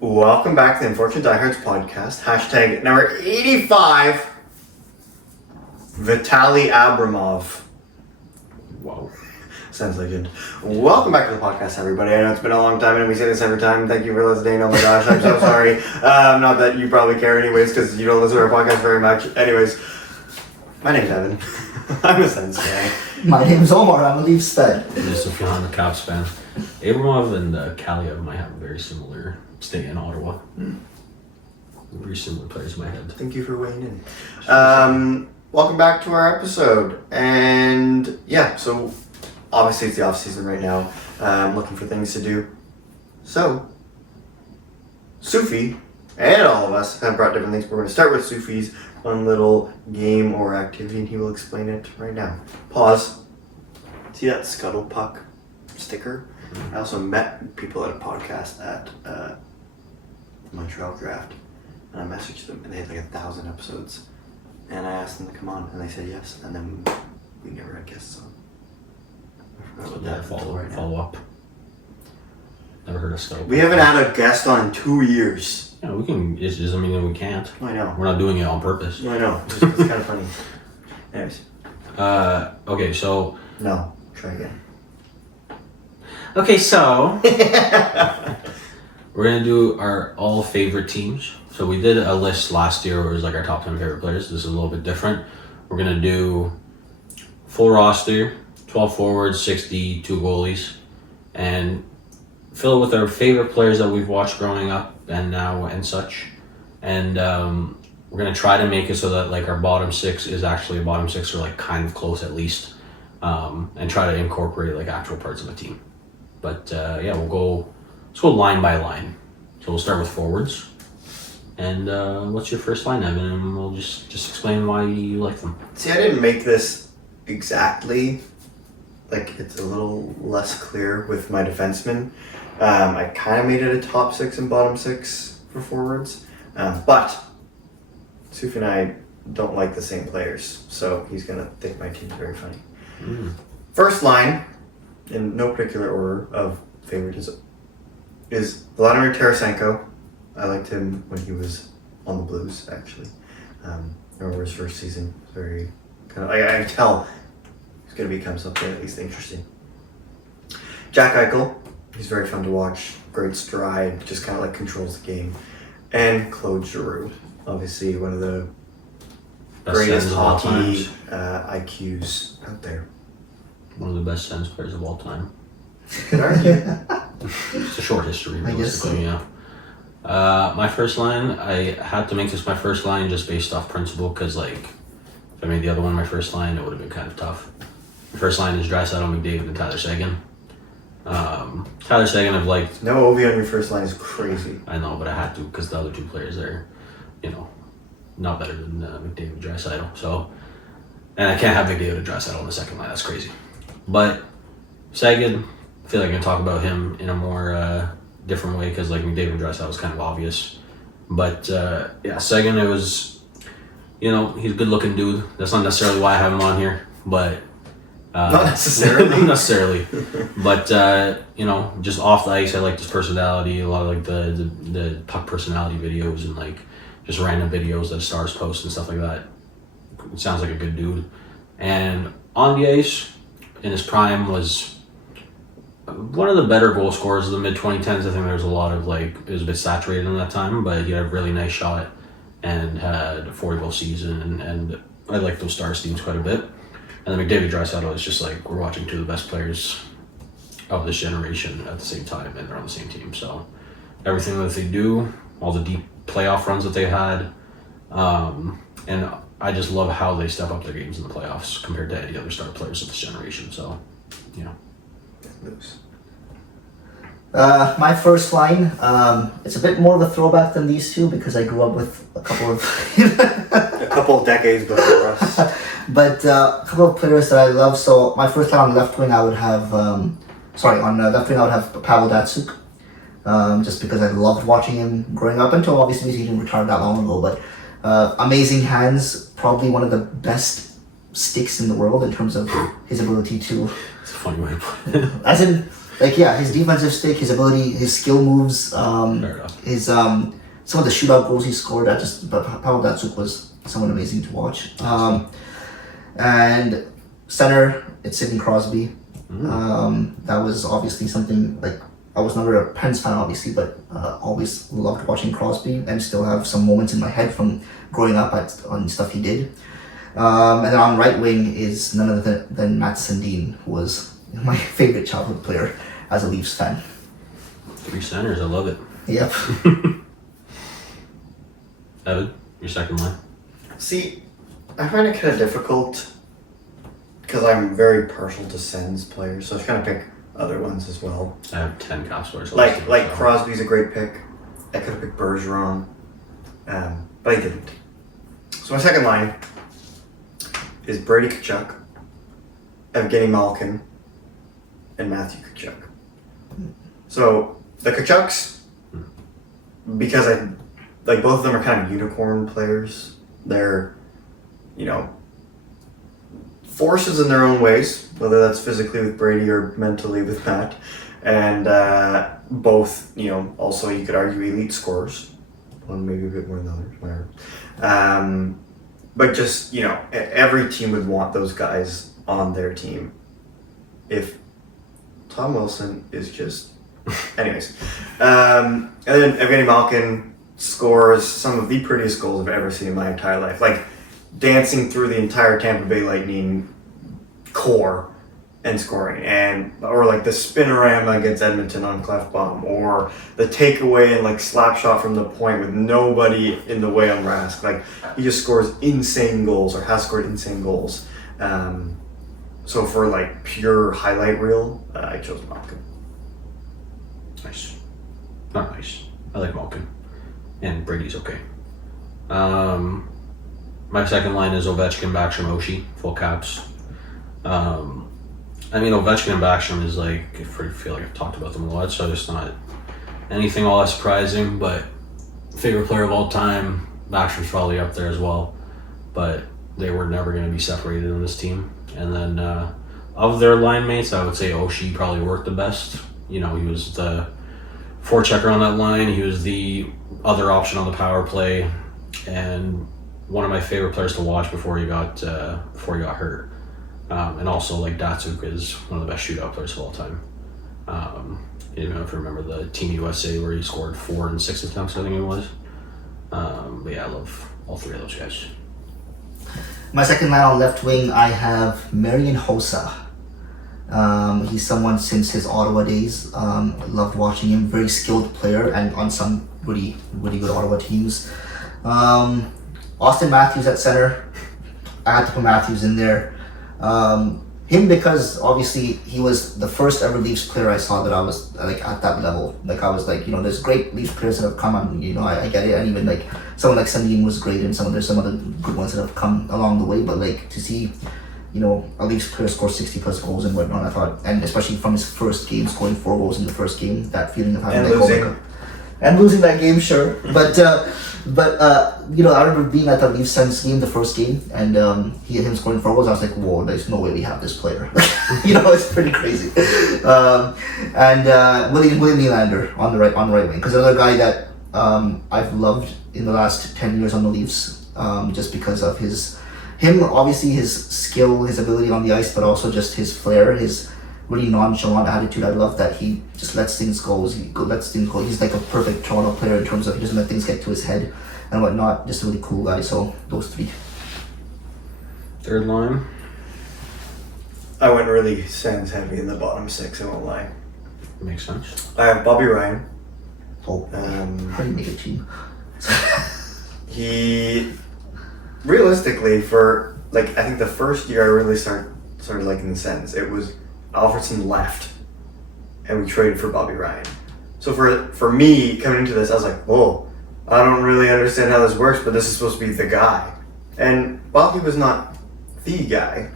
Welcome back to the Unfortunate Diehards podcast. Hashtag number 85. Vitaly Abramov. Wow. Sounds legend. Welcome back to the podcast, everybody. I know it's been a long time and we say this every time. Thank you for listening. Oh my gosh, I'm so sorry. Not that you probably care anyways because you don't listen to our podcast very much. Anyways, my name's Evan. I'm a Sens fan. My name's Omar. I'm a Leafs fan. And this is Sufjan, the Caps fan. Abramov and Kaliev might have a very similar stay in Ottawa. Very similar players in my head. Thank you for weighing in. Welcome back to our episode. And yeah, so obviously it's the off season right now. Looking for things to do. So, Sufi and all of us have brought different things. We're going to start with Sufi's fun little game or activity, and he will explain it right now. Pause. See that scuttle puck sticker? I also met people at a podcast at the Montreal Draft, and I messaged them, and they had like 1,000 episodes, and I asked them to come on, and they said yes, and then we never had guests on. I forgot what that follow up. Never heard of stuff. We haven't had a guest on in 2 years. Yeah, we can. It doesn't mean that we can't. I know. We're not doing it on purpose. I know. It's kind of funny. Anyways. Okay, so. No. Try again. Okay, so. We're gonna do our all favorite teams. So we did a list last year where it was like our top 10 favorite players. This is a little bit different. We're gonna do full roster, 12 forwards, 62 goalies, and fill it with our favorite players that we've watched growing up and now and such. And we're gonna try to make it so that like our bottom six is actually a bottom six or like kind of close at least, and try to incorporate like actual parts of a team. But yeah, let's go line by line. So we'll start with forwards. And what's your first line, Evan? And we'll just explain why you like them. See, I didn't make this exactly. Like, it's a little less clear with my defensemen. I kind of made it a top six and bottom six for forwards. But Sufi and I don't like the same players, so he's going to think my team's very funny. First line, in no particular order of favoritism, is Vladimir Tarasenko. I liked him when he was on the Blues, actually. I remember his first season. It was very kind of, I can tell he's going to become something at least interesting. Jack Eichel, he's very fun to watch. Great stride, just kind of like controls the game. And Claude Giroux, obviously one of the greatest hockey IQs out there. One of the best Sens players of all time. Could argue. It's a short history, I guess so. yeah. My first line, I had to make this my first line just based off principle, because like if I made the other one my first line, it would have been kind of tough. My first line is Draisaitl, McDavid, and Tyler Seguin. Tyler Seguin I've liked. No Ovi on your first line is crazy. I know, but I had to because the other two players are, not better than McDavid, Draisaitl. So, and I can't have McDavid and Draisaitl on the second line. That's crazy. But Seguin, I feel like I can talk about him in a more different way because like McDavid and Draisaitl was kind of obvious. But yeah, Seguin, it was, he's a good looking dude. That's not necessarily why I have him on here, but Not necessarily. Not necessarily. But just off the ice, I like his personality. A lot of like the puck personality videos and like just random videos that stars post and stuff like that. It sounds like a good dude. And on the ice, in his prime, was one of the better goal scorers of the mid-2010s. I think there was a lot of it was a bit saturated in that time, but he had a really nice shot and had a 40-goal season, and I like those Stars teams quite a bit. And then McDavid, Draisaitl is just like we're watching two of the best players of this generation at the same time, and they're on the same team. So everything that they do, all the deep playoff runs that they had, and I just love how they step up their games in the playoffs compared to any other star players of this generation. So, My first line, it's a bit more of a throwback than these two because I grew up with a couple of Decades before us. but a couple of players that I love. So my first line on left wing, I would have left wing I would have Pavel Datsyuk, just because I loved watching him growing up until obviously he didn't retire that long ago. But amazing hands, probably one of the best sticks in the world in terms of his ability to. it's a funny way to put it. As in, Like his defensive stick, his ability, his skill moves, Fair enough. his some of the shootout goals he scored. But Pavel Datsyuk was someone amazing to watch. And center, it's Sidney Crosby. That was obviously something like I was never a Pens fan, obviously, but always loved watching Crosby and still have some moments in my head from growing up on stuff he did. And then on right wing is none other than Matt Sundin, who was my favorite childhood player as a Leafs fan. 3 centers, I love it. Yep. Evan, your second line. See, I find it kind of difficult because I'm very partial to Sens players, so I was trying to pick other ones as well. I have 10 Caps players. Like Crosby's a great pick. I could have picked Bergeron, but I didn't. So my second line is Brady Tkachuk, Evgeny Malkin, and Matthew Tkachuk. So the Tkachuks, because both of them are kind of unicorn players. They're, forces in their own ways, whether that's physically with Brady or mentally with Matt. And both, also you could argue elite scorers. One maybe a bit more than the others, whatever. But just, every team would want those guys on their team. If Tom Wilson is just... Anyways. And then Evgeny Malkin scores some of the prettiest goals I've ever seen in my entire life. Like, dancing through the entire Tampa Bay Lightning core and scoring, or like the spinorama against Edmonton on Clefbaum, or the takeaway and like slap shot from the point with nobody in the way on Rask. Like, he just scores insane goals, or has scored insane goals. So for like pure highlight reel, I chose Malkin. Nice. Not nice. I like Malkin. And Brady's okay. My second line is Ovechkin, Backstrom, Oshie, full caps. Ovechkin and Backstrom is like, I feel like I've talked about them a lot, so it's not anything all that surprising, but favorite player of all time, Backstrom's probably up there as well, but they were never going to be separated on this team. And then of their line mates, I would say Oshie probably worked the best. He was the forechecker on that line, he was the other option on the power play, and one of my favorite players to watch before he got hurt. And also, like, Datsyuk is one of the best shootout players of all time. I don't know if you remember the Team USA where he scored 4 and 6 attempts, I think it was. But yeah, I love all 3 of those guys. My second line on left wing, I have Marian Hossa. He's someone since his Ottawa days. Loved watching him. Very skilled player, and on some really, really good Ottawa teams. Austin Matthews at center. I had to put Matthews in there. Him because obviously he was the first ever Leafs player I saw that I was like at that level. Like, I was like, there's great Leafs players that have come on, I get it. And even like someone like Sundin was great, and there's some other good ones that have come along the way. But like, to see, a Leafs player score 60 plus goals and whatnot, I thought, and especially from his first game, scoring 4 goals in the first game, that feeling of having losing that game, sure. But I remember being at the Leafs Sens game, the first game, and him scoring 4 goals. I was like, whoa, there's no way we have this player. It's pretty crazy. And William Nylander on the right wing, because another guy that I've loved in the last 10 years on the Leafs, just because of him, obviously his skill, his ability on the ice, but also just his flair, his really nonchalant attitude. I love that he just lets things go. He's like a perfect Toronto player in terms of he doesn't let things get to his head and whatnot. Just a really cool guy. So those 3. Third line. I went really Sens heavy in the bottom 6, I won't lie. Makes sense. I have Bobby Ryan. Oh, how do you make a team? He, realistically, for I think the first year I really started liking the Sens, it was Alfredsson left, and we traded for Bobby Ryan. So for me, coming into this, I was like, whoa, I don't really understand how this works, but this is supposed to be the guy. And Bobby was not the guy.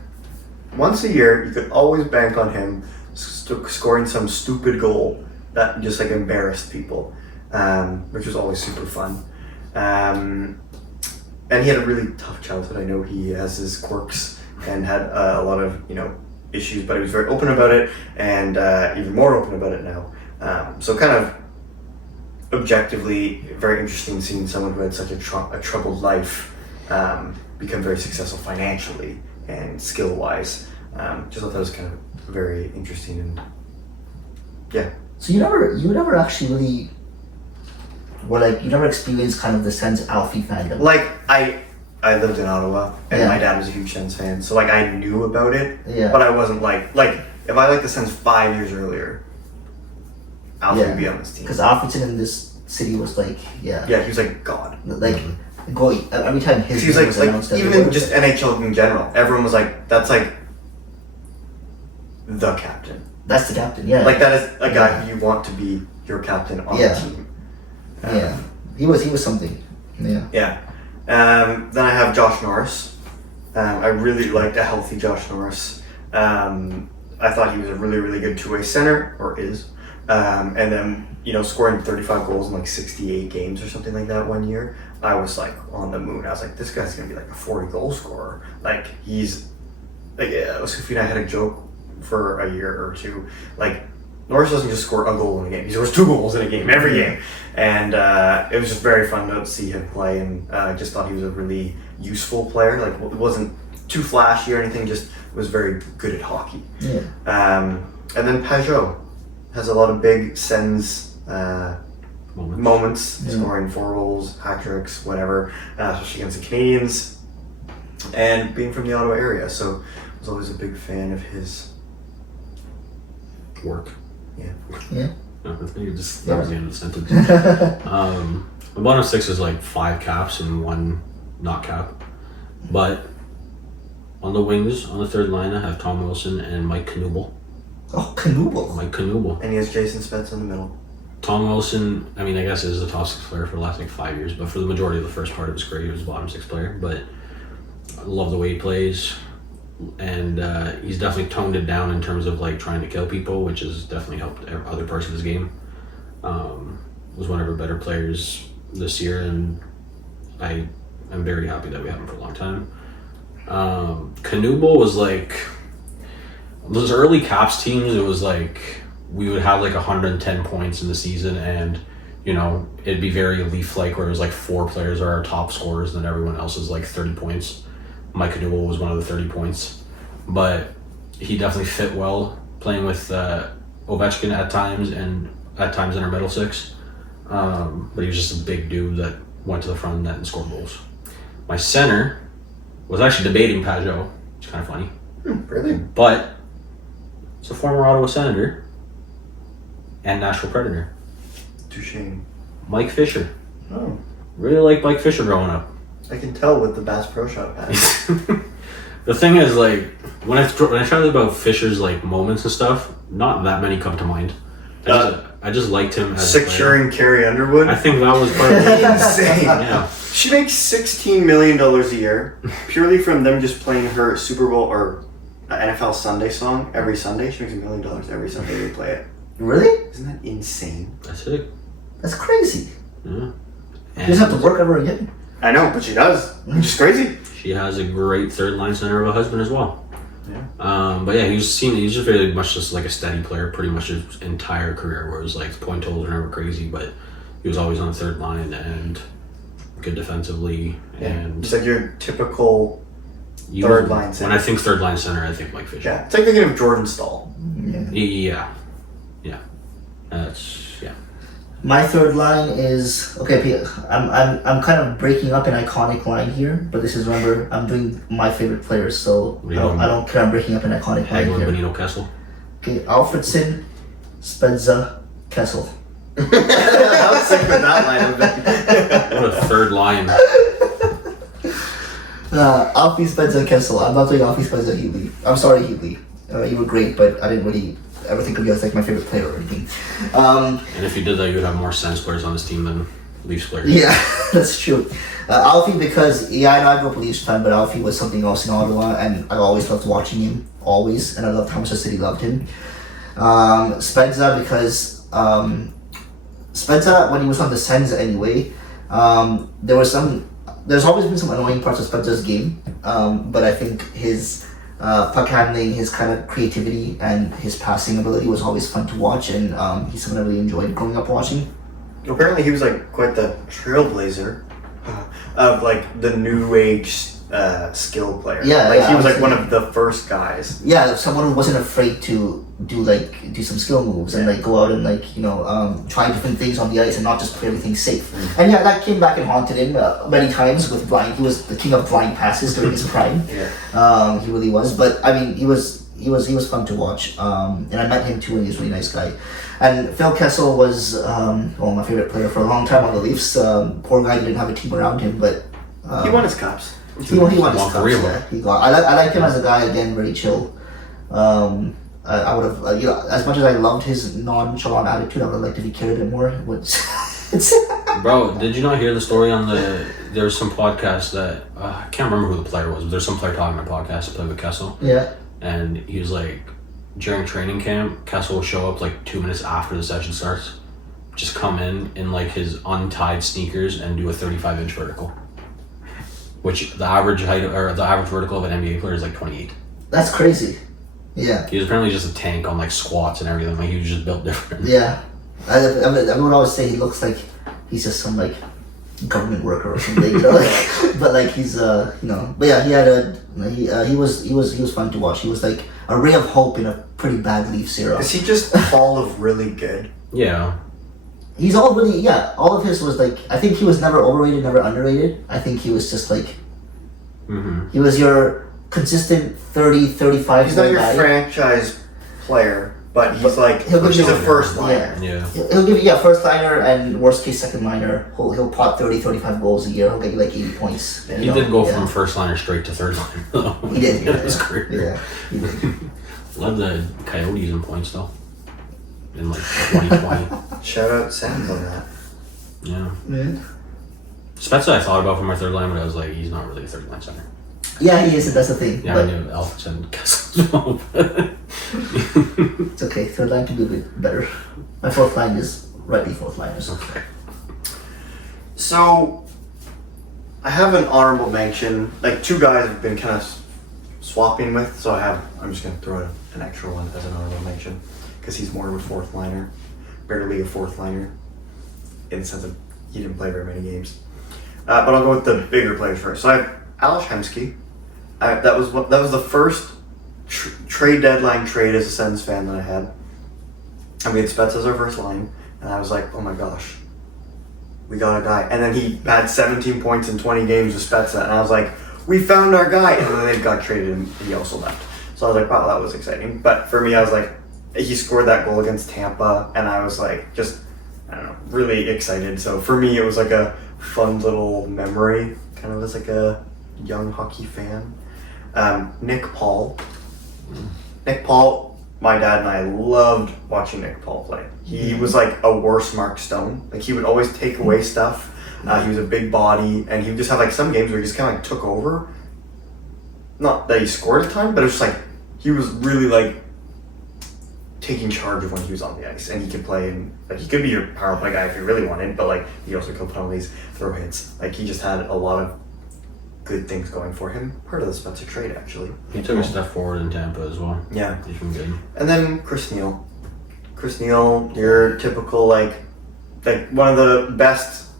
Once a year, you could always bank on him scoring some stupid goal that just embarrassed people, which was always super fun. And he had a really tough childhood. I know he has his quirks and had a lot of issues, but he was very open about it, and even more open about it now. So kind of objectively very interesting seeing someone who had such a troubled life become very successful financially and skill-wise. Just thought that was kind of very interesting, and yeah. So you never actually really were like, you never experienced kind of the Sens Alfie fandom. Like I lived in Ottawa, and Yeah. my dad was a huge Sens fan, so like I knew about it, Yeah. but I wasn't like if I liked the Sens 5 years earlier, Alfie Yeah. would be on this team. Because Alfredson in this city was like, yeah, Yeah, he was like God. like go every time his He was name was like announced, even everywhere. in just NHL in general, everyone was like, that's like the captain. That's the captain. Yeah, Like that is a guy who you want to be your captain on Yeah. the team. yeah, he was something. Yeah, Yeah. Then I have Josh Norris. I really liked a healthy Josh Norris. I thought he was a really, really good two-way center, or is. And then, scoring 35 goals in like 68 games or something like that one year, I was like on the moon. I was like, this guy's going to be like a 40-goal scorer. Like, he's... Like, Sophie and I had a joke for a year or two. Like, Norris doesn't just score a goal in a game. He scores 2 goals in a game, every game. And it was just very fun to see him play, and I just thought he was a really useful player. Like, it wasn't too flashy or anything, just was very good at hockey. yeah. And then Pajot has a lot of big Sens moments, Yeah. scoring 4 goals, hat tricks, whatever, especially against the Canadians, and being from the Ottawa area. So I was always a big fan of his. Work. Yeah. No, I think that was the end of the sentence. My bottom 6 is like 5 caps and 1 not cap. But on the wings, on the third line, I have Tom Wilson and Mike Knuble. Oh, Knuble. Mike Knuble. And he has Jason Spezza in the middle. Tom Wilson, I mean, I guess is the top 6 player for the last like 5 years, but for the majority of the first part, it was great. He was a bottom 6 player, but I love the way he plays. And he's definitely toned it down in terms of like trying to kill people, which has definitely helped other parts of his game. Was one of our better players this year, and I'm very happy that we have him for a long time. Knuble was like those early Caps teams. It was like we would have like 110 points in the season, and it'd be very Leaf-like, where it was like 4 players are our top scorers, and then everyone else is like 30 points. Mike Knuble was one of the 30 points, but he definitely fit well playing with Ovechkin at times, and at times in our middle 6. But he was just a big dude that went to the front of the net and scored goals. My center was actually debating Pajot, which is kind of funny. Really? But it's a former Ottawa Senator and Nashville Predator. Touche. Mike Fisher. Oh. Really liked Mike Fisher growing up. I can tell with the Bass Pro Shop hat. The thing is, like, when I try to think about Fisher's like moments and stuff, not that many come to mind. I just liked him as Securing Carrie Underwood. I think that was part of it. Insane. Yeah. She makes $16 million a year purely from them just playing her Super Bowl or NFL Sunday song every Sunday. She makes $1 million every Sunday they play it. Really? Isn't that insane? That's it. That's crazy. Yeah. She doesn't have to work ever again. I know, but she does, which is crazy. She has a great third line center of a husband as well. Yeah. But yeah, he was just very much just like a steady player pretty much his entire career, where it was like point totals were never crazy, but he was always on the third line and good defensively. Yeah. And It's like your typical third line center. When I think third line center, I think Mike Fisher. Yeah, it's like thinking of Jordan Stahl. Yeah. Yeah. That's My third line is okay. I'm kind of breaking up an iconic line here, but this is, remember, I'm doing my favorite players, so I don't care. I'm breaking up an iconic line Hagler, here. Benito, Kessel. Okay, Alfredson, Spezza, Kessel. How sick would that line have been? What a third line. Alfie, Spezza, Kessel. I'm not doing Alfie, Spezza, Heatley. I'm sorry, Heatley. You were great, but I didn't really ever think of you as like my favorite player or anything. And if you did that, you would have more Sens players on this team than Leafs players. Yeah, that's true. Alfie, because I know I grew up a Leafs fan, but Alfie was something else in Ottawa, and I always loved watching him, always, and I loved how much the city loved him. Spezza, because Spezza, when he was on the Sens anyway, there's always been some annoying parts of Spezza's game, but I think his puck handling, his kind of creativity, and his passing ability was always fun to watch, and he's someone I really enjoyed growing up watching. Apparently, he was like quite the trailblazer of like the new age skill player. Yeah, like yeah, he was like absolutely. one of the first guys. Yeah, someone who wasn't afraid to do some skill moves and like go out and like try different things on the ice and not just play everything safe. And yeah, that came back and haunted him many times with blind. He was the king of blind passes during his prime. Yeah. He really was. But I mean, he was fun to watch. And I met him too, and he was a really nice guy. And Phil Kessel was my favorite player for a long time on the Leafs. Poor guy didn't have a team around him, but He won his cups. he won his Won cups. three of them. Yeah, he got. I like him as a guy. Again, very chill. I would have, as much as I loved his nonchalant attitude, I would have liked if he cared a bit more. Bro, did you not hear the story on there was some podcast that, I can't remember who the player was, but there's some player talking on a podcast that played with Kessel. Yeah. And he was like, during training camp, Kessel will show up like 2 minutes after the session starts, just come in like his untied sneakers and do a 35-inch vertical. Which the average height, or the average vertical of an NBA player is like 28. That's crazy. Yeah. He was apparently just a tank on like squats and everything. Like he was just built different. Yeah. I would always say he looks like he's just some like government worker or something, but like he's but yeah, he was fun to watch. He was like a ray of hope in a pretty bad Leafs era. Is he just all of really good? Yeah. He's all really, all of his was like, I think he was never overrated, never underrated. I think he was just like, he was your consistent 30, 35 He's not your guy. franchise player, but he's like he'll give he's you a first liner. Yeah. He'll give you first liner and worst case second liner. He'll pot 30, 35 goals a year. He'll get you like 80 points. He did go from first liner straight to third liner though. He did. That was career. Yeah, he did. Led the Coyotes in points though. In like 2020. Shout out Sam's on that. Yeah. Yeah. Spezza I thought about for my third line, but I was like, he's not really a third line center. Yeah, he is. That's the thing. Yeah, But I knew Alfred's and Kessel as well. it's okay. Third line can do a bit better. My fourth line is rightly fourth liners. Okay. So I have an honorable mention. Like two guys I've been kind of swapping with, so I'm just gonna throw an extra one as an honorable mention because he's more of a fourth liner, barely a fourth liner, in the sense of he didn't play very many games. But I'll go with the bigger players first. So I have Ales Hemsky. That was the first trade deadline trade as a Sens fan that I had. And we had Spezza as our first line, and I was like, oh my gosh, we got a guy. And then he had 17 points in 20 games with Spezza, and I was like, we found our guy. And then they got traded, and he also left. So I was like, wow, that was exciting. But for me, I was like, he scored that goal against Tampa, and I was like, just, I don't know, really excited. So for me, it was like a fun little memory, kind of as like a young hockey fan. Nick Paul. Nick Paul, my dad and I loved watching Nick Paul play. He was like a worse Mark Stone. Like he would always take away stuff. He was a big body, and he would just have like some games where he just kind of like took over. Not that he scored a ton, but it was just like he was really like taking charge of when he was on the ice, and he could play, and like he could be your power play guy if you really wanted, but like he also could penalties, throw hits. Like he just had a lot of good things going for him. Part of the Spencer trade, actually. He took a step forward in Tampa as well. Yeah. He's been good. And then Chris Neal. Chris Neal, your typical like one of the best,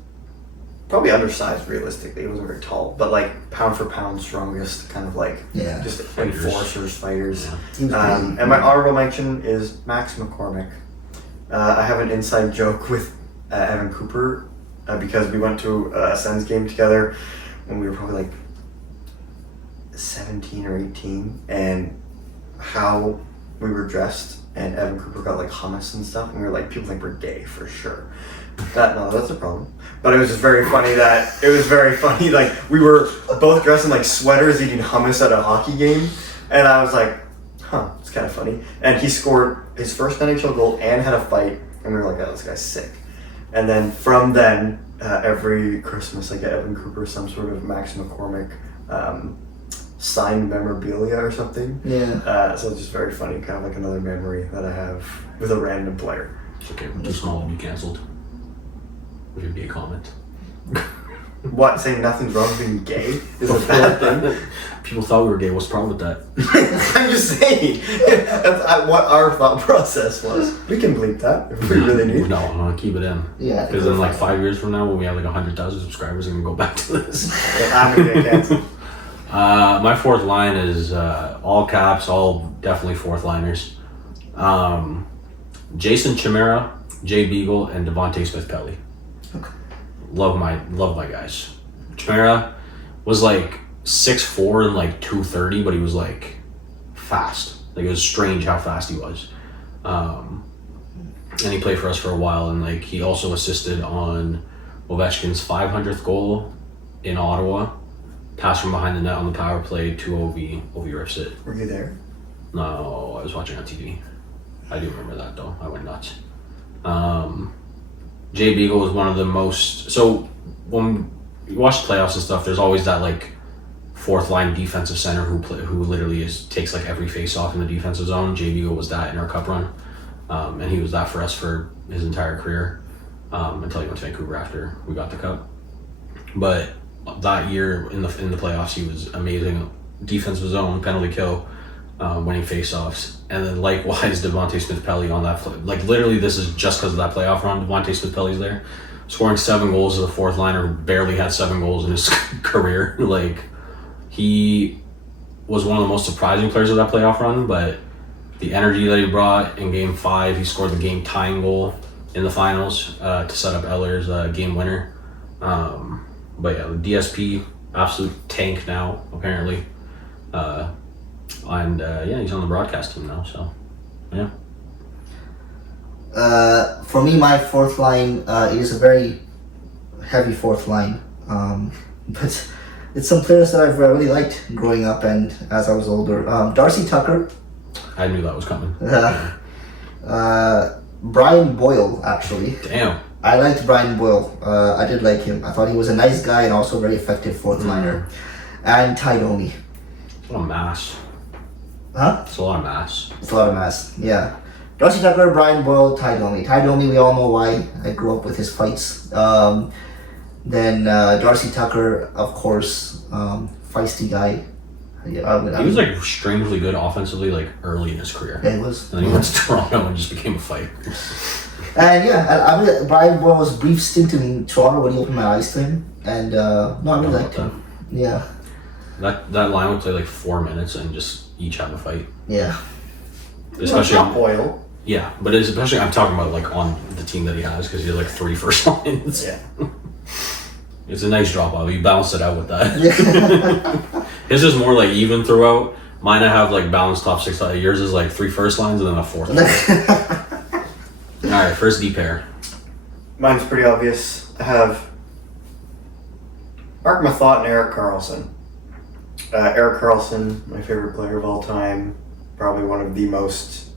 probably undersized realistically. He wasn't very tall, but like pound for pound strongest, kind of like just Fighters. enforcers, fighters. Yeah. And my honorable mention is Max McCormick. I have an inside joke with Evan Cooper because we went to a Sens game together when we were probably like 17 or 18, and how we were dressed, and Evan Cooper got like hummus and stuff, and we were like, people think we're gay for sure. That's a problem. But it was just very funny like we were both dressed in like sweaters eating hummus at a hockey game, and I was like, it's kind of funny. And he scored his first NHL goal and had a fight, and we were like, oh, this guy's sick. And then from then, every Christmas I get Evan Cooper some sort of Max McCormick signed memorabilia or something. Yeah. So it's just very funny, kind of like another memory that I have with a random player. It's okay, we're too small to be cancelled. Would it be a comment? What, saying nothing's wrong with being gay is a bad thing? People thought we were gay. What's the problem with that? I'm just saying. That's what our thought process was. We can bleep that if we really need. No, I'm gonna keep it in. Yeah. Because in like 5 years from now, when we have like 100,000 subscribers, I'm gonna go back to this. I'm gonna get canceled. My fourth line is all caps, all definitely fourth liners. Jason Chimera, Jay Beagle, and Devontae Smith-Pelly. Okay. Love my guys. Chimera was like 6'4" and like 230, but he was like fast. Like it was strange how fast he was. And he played for us for a while, and like he also assisted on Ovechkin's 500th goal in Ottawa. Pass from behind the net on the power play to OV rips it. Were you there? No, I was watching on TV. I do remember that though. I went nuts. Jay Beagle was one of the most. So when you watch the playoffs and stuff, there's always that like fourth line defensive center who literally takes like every face off in the defensive zone. Jay Beagle was that in our cup run, and he was that for us for his entire career until he went to Vancouver after we got the cup. But that year in the playoffs, he was amazing. Defensive zone, penalty kill, winning faceoffs, and then likewise Devontae Smith-Pelly on that. Like literally, this is just because of that playoff run. Devontae Smith-Pelly's there, scoring 7 goals as a fourth liner. Barely had 7 goals in his career. Like he was one of the most surprising players of that playoff run. But the energy that he brought in Game 5, he scored the game tying goal in the finals to set up Eller's game winner. But yeah, the DSP, absolute tank now, apparently. And he's on the broadcast team now, so yeah. For me, my fourth line is a very heavy fourth line. But it's some players that I've really liked growing up and as I was older. Darcy Tucker. I knew that was coming. Brian Boyle, actually. Damn. I liked Brian Boyle. I did like him. I thought he was a nice guy and also a very effective fourth liner. And Ty Domi. It's a lot of mass. Huh? It's a lot of mass. It's a lot of mass, yeah. Darcy Tucker, Brian Boyle, Ty Domi. Ty Domi, we all know why. I grew up with his fights. Then Darcy Tucker, of course, feisty guy. Yeah, He was like strangely good offensively like early in his career. Yeah, he was. And then he went to Toronto and just became a fighter. And yeah, Brian Boyle's brief stint in Toronto when he opened my eyes to him. And I really liked him. Yeah. That line would play like 4 minutes and just each have a fight. Yeah. Especially not Boyle. Yeah, but especially I'm talking about like on the team that he has because he had like 3 first lines. Yeah. It's a nice drop off. You balance it out with that. His is more like even throughout. Mine I have like balanced top 6. Yours is like 3 first lines and then a 4th line. All right, first D pair. Mine's pretty obvious. I have Mark Mathot and Erik Karlsson. Erik Karlsson, my favorite player of all time, probably one of the most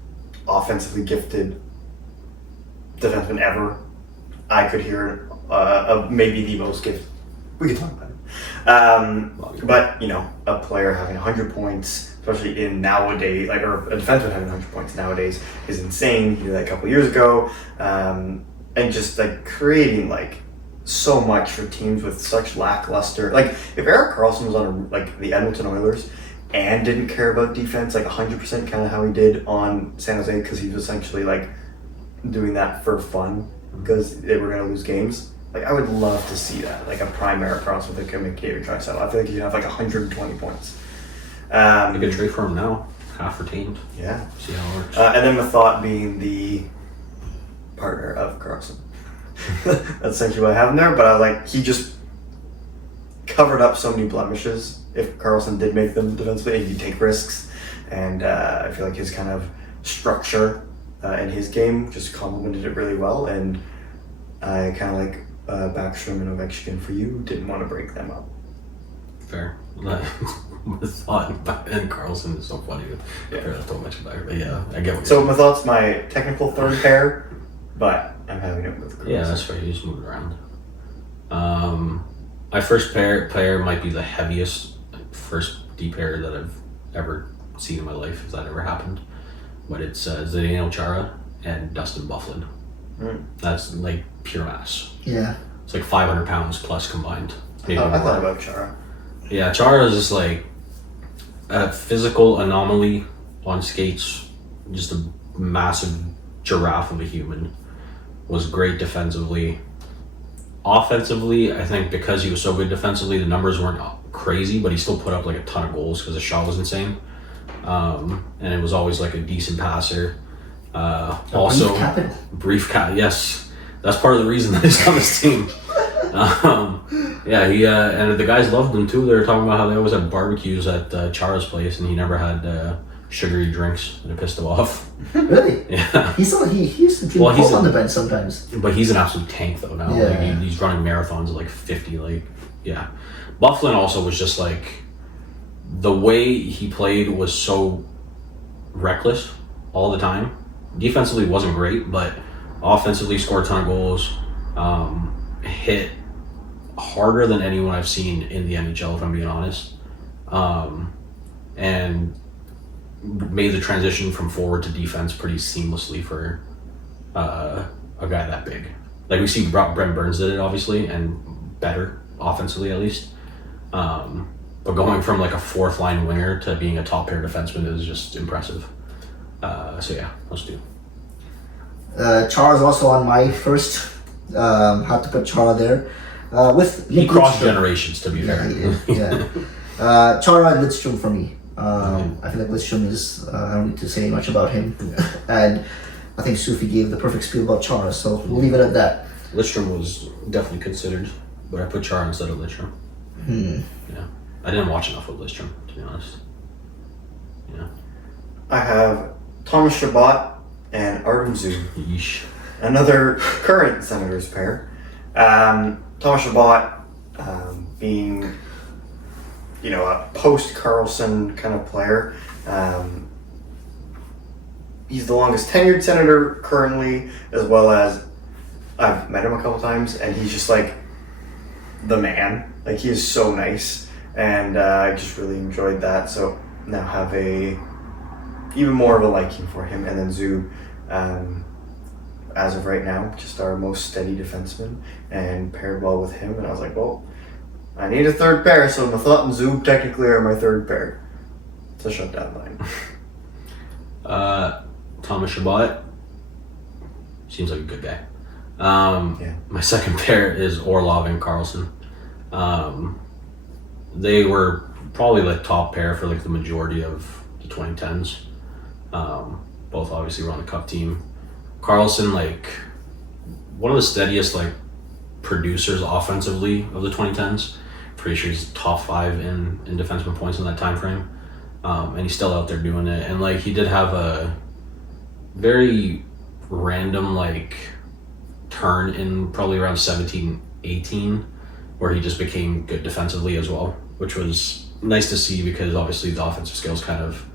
offensively gifted defensemen ever. I could hear maybe the most gifted. We could talk about it. But a player having 100 points, especially in nowadays, or a defenseman having 100 points nowadays, is insane. He did that a couple years ago, and just like creating like so much for teams with such lackluster. Like if Erik Karlsson was on the Edmonton Oilers and didn't care about defense, like 100%, kind of how he did on San Jose, because he was essentially like doing that for fun because they were going to lose games. Like I would love to see that, like a prime Erik Karlsson with a McDavid tricep. I feel like he'd have like 120 points. You could trade for him now, half retained. Yeah. See how it works. And then Mathot being the partner of Karlsson. That's essentially what I have in there, but I like he just covered up so many blemishes if Karlsson did make them defensively and he'd take risks. And I feel like his kind of structure in his game just complemented it really well. And I kind of like Backstrom and Ovechkin for you. Didn't want to break them up. Fair. Mathot and Karlsson is so funny. Yeah, that's so much better. But yeah, I get what So Mathot's my technical third pair, but I'm having it with Karlsson. Yeah, that's fair. You just move it around. My first player might be the heaviest first D pair that I've ever seen in my life, if that ever happened. But it's Zdeno Chara and Dustin Byfuglien. That's like pure mass. Yeah. It's like 500 pounds plus combined. maybe I more. thought about Chara. Yeah, Chara is just like a physical anomaly on skates, just a massive giraffe of a human. Was great defensively. Offensively, I think because he was so good defensively, the numbers weren't crazy, but he still put up like a ton of goals because the shot was insane. And it was always like a decent passer. Also, yes, that's part of the reason that he's on this team. Yeah, he and the guys loved him too. They were talking about how they always had barbecues at Chara's place, and he never had sugary drinks, and it pissed him off. Really? Yeah. He used to drink Coke on the bench sometimes. But he's an absolute tank though now. Yeah. Like, he's running marathons at like 50. Like, yeah. Bufflin also was just like, the way he played was so reckless all the time. Defensively wasn't great, but offensively scored a ton of goals. Hit harder than anyone I've seen in the NHL, if I'm being honest. And made the transition from forward to defense pretty seamlessly for a guy that big. Like we see Brent Burns did it obviously, and better offensively at least. But going from like a fourth line winger to being a top pair defenseman is just impressive. So yeah, let's do. Chara's also on my first. Had to put Chara there. With He Nick crossed Lidstrom. generations, to be Yeah, fair. he did. Yeah. Chara and Lidstrom for me. I feel like Lidstrom is. I don't need to say much about him. Yeah. And I think Sufi gave the perfect spiel about Chara, so we'll leave it at that. Lidstrom was definitely considered, but I put Chara instead of Lidstrom. Yeah, I didn't watch enough of Lidstrom, to be honest. Yeah. I have Thomas Chabot and Artem Zub. Yeesh. Another current Senators pair. Thomas Chabot being, a post-Carlson kind of player. He's the longest tenured Senator currently, as well as I've met him a couple times, and he's just like the man. Like, he is so nice, and I just really enjoyed that. So now have even more of a liking for him. And then Zub, as of right now, just our most steady defenseman, and paired well with him. And I was like, well, I need a third pair, so Mathot and Zub technically are my third pair. It's a shutdown line. Thomas Chabot seems like a good guy. Yeah. My second pair is Orlov and Carlson. They were probably like top pair for like the majority of the 2010s. Both obviously were on the cup team. Carlson, like one of the steadiest like producers offensively of the 2010s. Pretty sure he's top 5 in defenseman points in that time frame. And he's still out there doing it. And like he did have a very random like turn in probably around 17-18 where he just became good defensively as well, which was nice to see because obviously the offensive skills kind of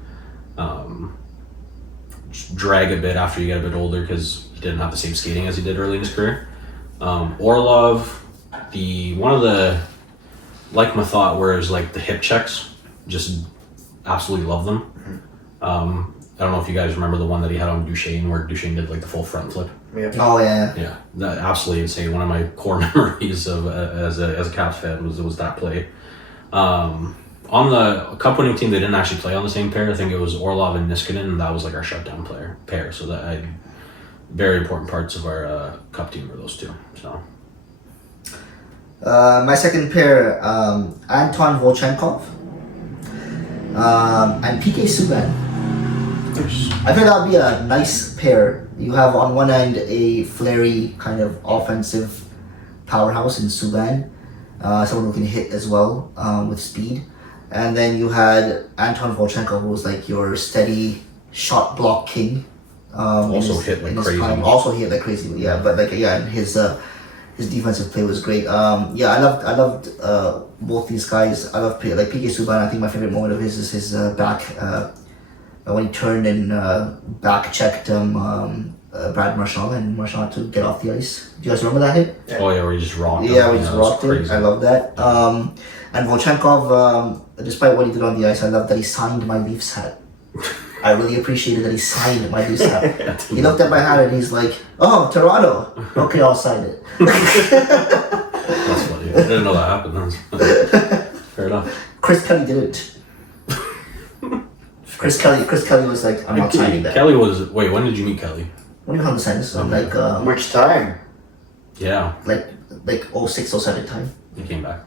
drag a bit after you get a bit older because he didn't have the same skating as he did early in his career. Orlov, one of the, like Mathot, where it was like the hip checks, just absolutely love them. I don't know if you guys remember the one that he had on Duchesne where Duchesne did like the full front flip. Yeah. Oh yeah. Yeah, that absolutely insane. One of my core memories of as a Caps fan was that play. On the cup winning team, they didn't actually play on the same pair. I think it was Orlov and Niskanen, and that was like our shutdown pair. So that very important parts of our cup team were those two. So My second pair, Anton Volchenkov and PK Subban. I think that would be a nice pair. You have on one end a flary kind of offensive powerhouse in Subban, someone who can hit as well with speed. And then you had Anton Volchenkov, who was like your steady shot block king. Also hit like crazy. Also hit like crazy, yeah. But like his defensive play was great. I loved both these guys. I love like PK Subban. I think my favorite moment of his is his back when he turned and back checked Brad Marchand and Marchand to get off the ice. Do you guys remember that hit? Oh yeah, where he just rocked. Yeah, we just rocked it. I love that. And Volchenkov, despite what he did on the ice, I love that he signed my Leafs hat. I really appreciated that he signed my Leafs hat. He looked at my hat and he's like, "Oh, Toronto. Okay, I'll sign it." That's funny. I didn't know that happened. Fair enough. Chris Kelly didn't. Chris Kelly was like, I'm not signing that. Kelly was. Wait, when did you meet Kelly? When you on the sign, so like Which time? like 06, 07 time. He came back.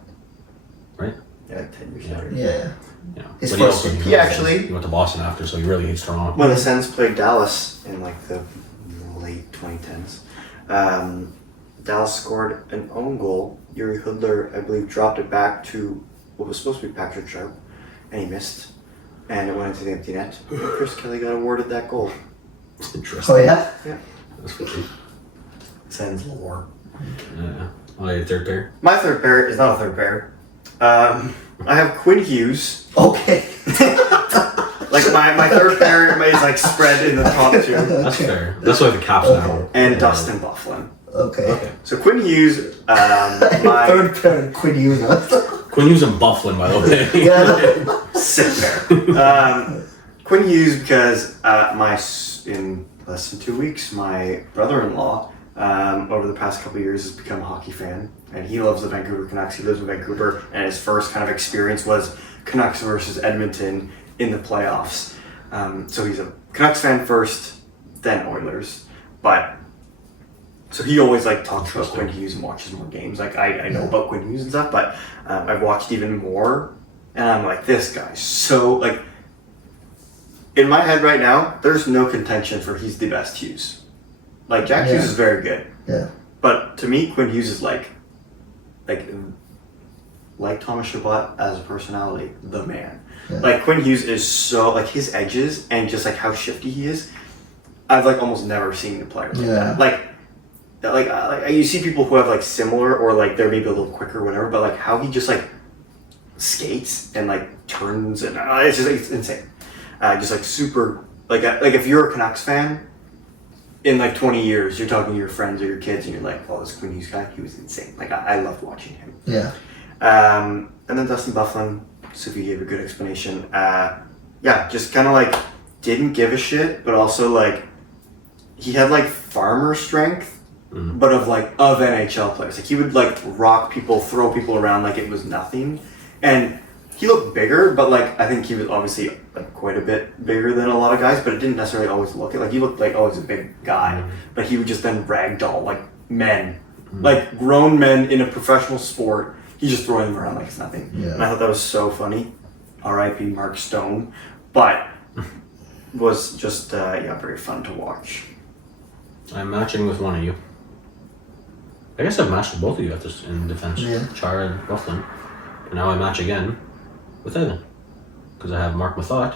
Yeah, like 10 years Yeah. later. Yeah. Yeah. His But first- he actually- he went to Boston after, so he really hates Toronto. When the Sens played Dallas in like the late 2010s, Dallas scored an own goal. Yuri Hudler, I believe, dropped it back to what was supposed to be Patrick Sharp, and he missed. And it went into the empty net. Chris Kelly got awarded that goal. Interesting. Oh yeah. That's funny. Sens lore. Yeah. Oh, your third pair? My third pair is not a third pair. I have Quinn Hughes. Okay. Like my third pair is like spread in the top two. That's fair. That's why the Caps now. And Dustin Bufflin. Okay. So Quinn Hughes, my Third pair, Quinn Hughes. Quinn Hughes and Bufflin, by the way. Yeah. sick pair. Quinn Hughes because in less than 2 weeks, my brother-in-law over the past couple of years has become a hockey fan, and he loves the Vancouver Canucks. He lives in Vancouver, and his first kind of experience was Canucks versus Edmonton in the playoffs. So he's a Canucks fan first, then Oilers. But so he always like talks about Quinn Hughes and watches more games. Like I know about Quinn Hughes and stuff, but I've watched even more, and I'm like, this guy's so like. In my head right now, there's no contention for he's the best Hughes. Like Jack Hughes is very good. Yeah. But to me, Quinn Hughes is like Thomas Chabot as a personality, the man. Yeah. Like Quinn Hughes is so like his edges and just like how shifty he is. I've like almost never seen a player like that. Like you see people who have like similar or like they're maybe a little quicker or whatever, but like how he just like skates and like turns and it's just like, it's insane. Just like super like if you're a Canucks fan. In like 20 years, you're talking to your friends or your kids, and you're like, "Oh, this Quinn Hughes guy, he was insane." Like I loved watching him. Yeah. And then Dustin Bufflin, Sophie gave a good explanation. Just kind of like didn't give a shit, but also like he had like farmer strength, but of NHL players. Like he would like rock people, throw people around like it was nothing, and he looked bigger, but like I think he was obviously like quite a bit bigger than a lot of guys, but it didn't necessarily always look it. Like he looked like always a big guy, but he would just then ragdoll like men, like grown men in a professional sport. He's just throwing them around like it's nothing. Yeah. And I thought that was so funny. R.I.P. Mark Stone, but was just very fun to watch. I'm matching with one of you. I guess I've matched with both of you at this in defense. Yeah. Chara and Bufflin. And now I match again with Evan. Because I have Mark Mathot.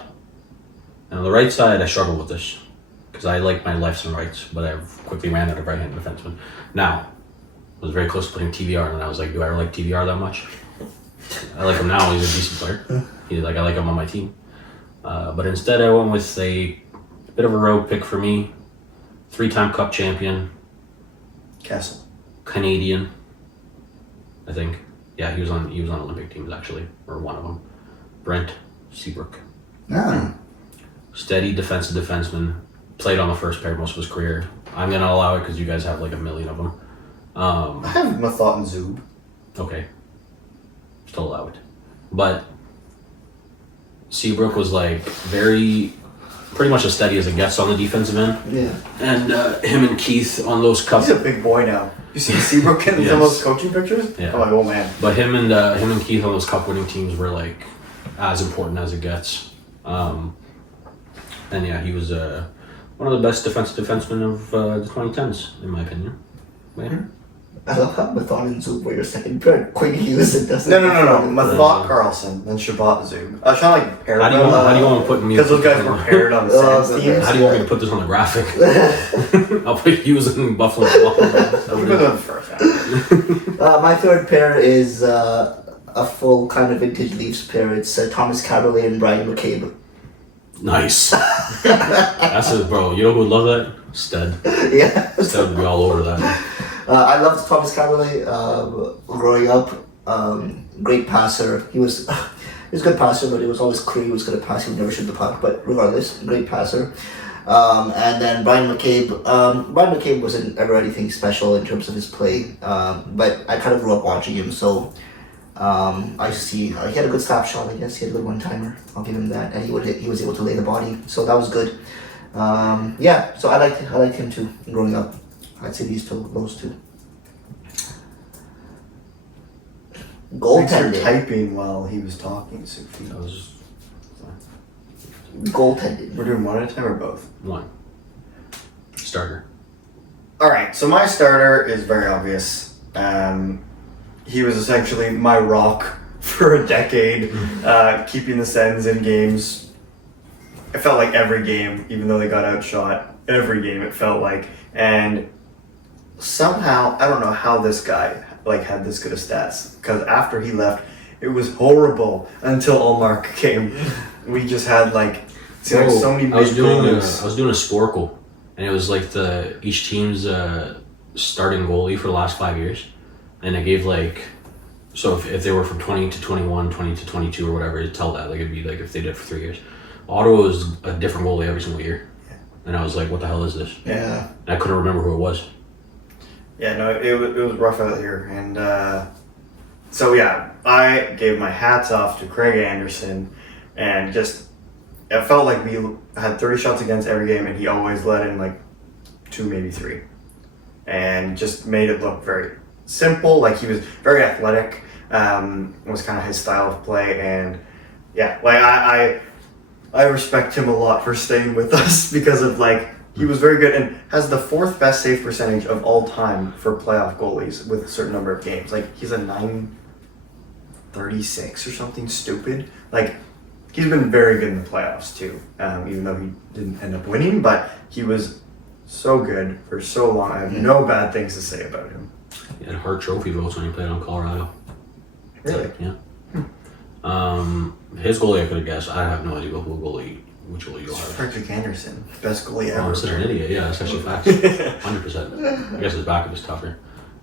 And on the right side, I struggle with this. Because I like my lefts and rights, but I've quickly ran out of right-handed defenseman. Now, I was very close to putting TVR, and I was like, do I ever like TVR that much? I like him now, he's a decent player. I like him on my team. But instead I went with a bit of a road pick for me. 3-time Cup champion. Castle. Canadian, I think. Yeah, he was on Olympic teams actually, or one of them. Brent Seabrook. Ah. Steady defensive defenseman. Played on the first pair most of his career. I'm gonna allow it because you guys have like a million of them. I have Mathot and Zub. Okay. Still allow it. But Seabrook was like pretty much as steady as it gets on the defensive end. Yeah. And him and Keith on those cup. He's a big boy now. You see Seabrook in some of those coaching pictures? Yeah. I'm like, oh man. But him and Keith on those cup winning teams were like as important as it gets. And yeah, he was one of the best defensive defensemen of the 2010s, in my opinion. Yeah. I love how Mathon and Zoom were your second pair. Quinn Hughes and Dustin. No. Mathot Carlson, then Shabbat Zub. I was trying to like pair How do you want to put me? because those guys were paired on the Sens teams. How do you want me to put this on the graphic? I'll put Hughes and Buffalo. We'll put them first. My third pair is a full kind of vintage Leafs pair. It's Thomas Caberlet and Brian McCabe. Nice. That's it, bro. You know who would love that? Stead. Yeah. Stead would be all over that. I loved Thomas Caberlet growing up. Great passer. He was a good passer, but it was always clear he was going to pass. He would never shoot the puck, but regardless, great passer. And then Brian McCabe. Brian McCabe wasn't ever anything special in terms of his play, but I kind of grew up watching him, so I see he had a good slap shot. I guess he had a good one timer. I'll give him that, and he was able to lay the body, so that was good. Yeah, so I liked him too growing up. I'd say those two. Thanks for Goaltending. typing while he was talking, Sufi. That was just Goaltending. We're doing one at a time or both? one. Starter. All right, so my starter is very obvious. He was essentially my rock for a decade, keeping the Sens in games. It felt like every game, even though they got outshot, every game it felt like. And somehow, I don't know how this guy had this good of stats, because after he left, it was horrible until Allmark came. We just had so many I was big doing goals. I was doing a Sporkle, and it was like each team's starting goalie for the last 5 years, and it gave so if they were from 20 to 21, 20 to 22 or whatever, it'd tell that it'd be if they did it for 3 years. Ottawa was a different goalie every single year, and I was like, what the hell is this? Yeah. And I couldn't remember who it was. Yeah, no, it was rough out here, and so yeah, I gave my hats off to Craig Anderson, and it felt like we had 30 shots against every game, and he always let in 2, maybe 3, and just made it look very simple. He was very athletic, was kind of his style of play, and yeah, I respect him a lot for staying with us because of he was very good and has the 4th best save percentage of all time for playoff goalies with a certain number of games. He's a 936 or something stupid. He's been very good in the playoffs too, even though he didn't end up winning, but he was so good for so long. I have no bad things to say about him. He had Hart Trophy votes when he played on Colorado. Really? Yeah. His goalie I could have guessed. I have no idea which goalie you'll have. Frederick Anderson, best goalie Oh, ever. I'm such an idiot. Yeah, that's actually facts. 100%. I guess his backup is tougher.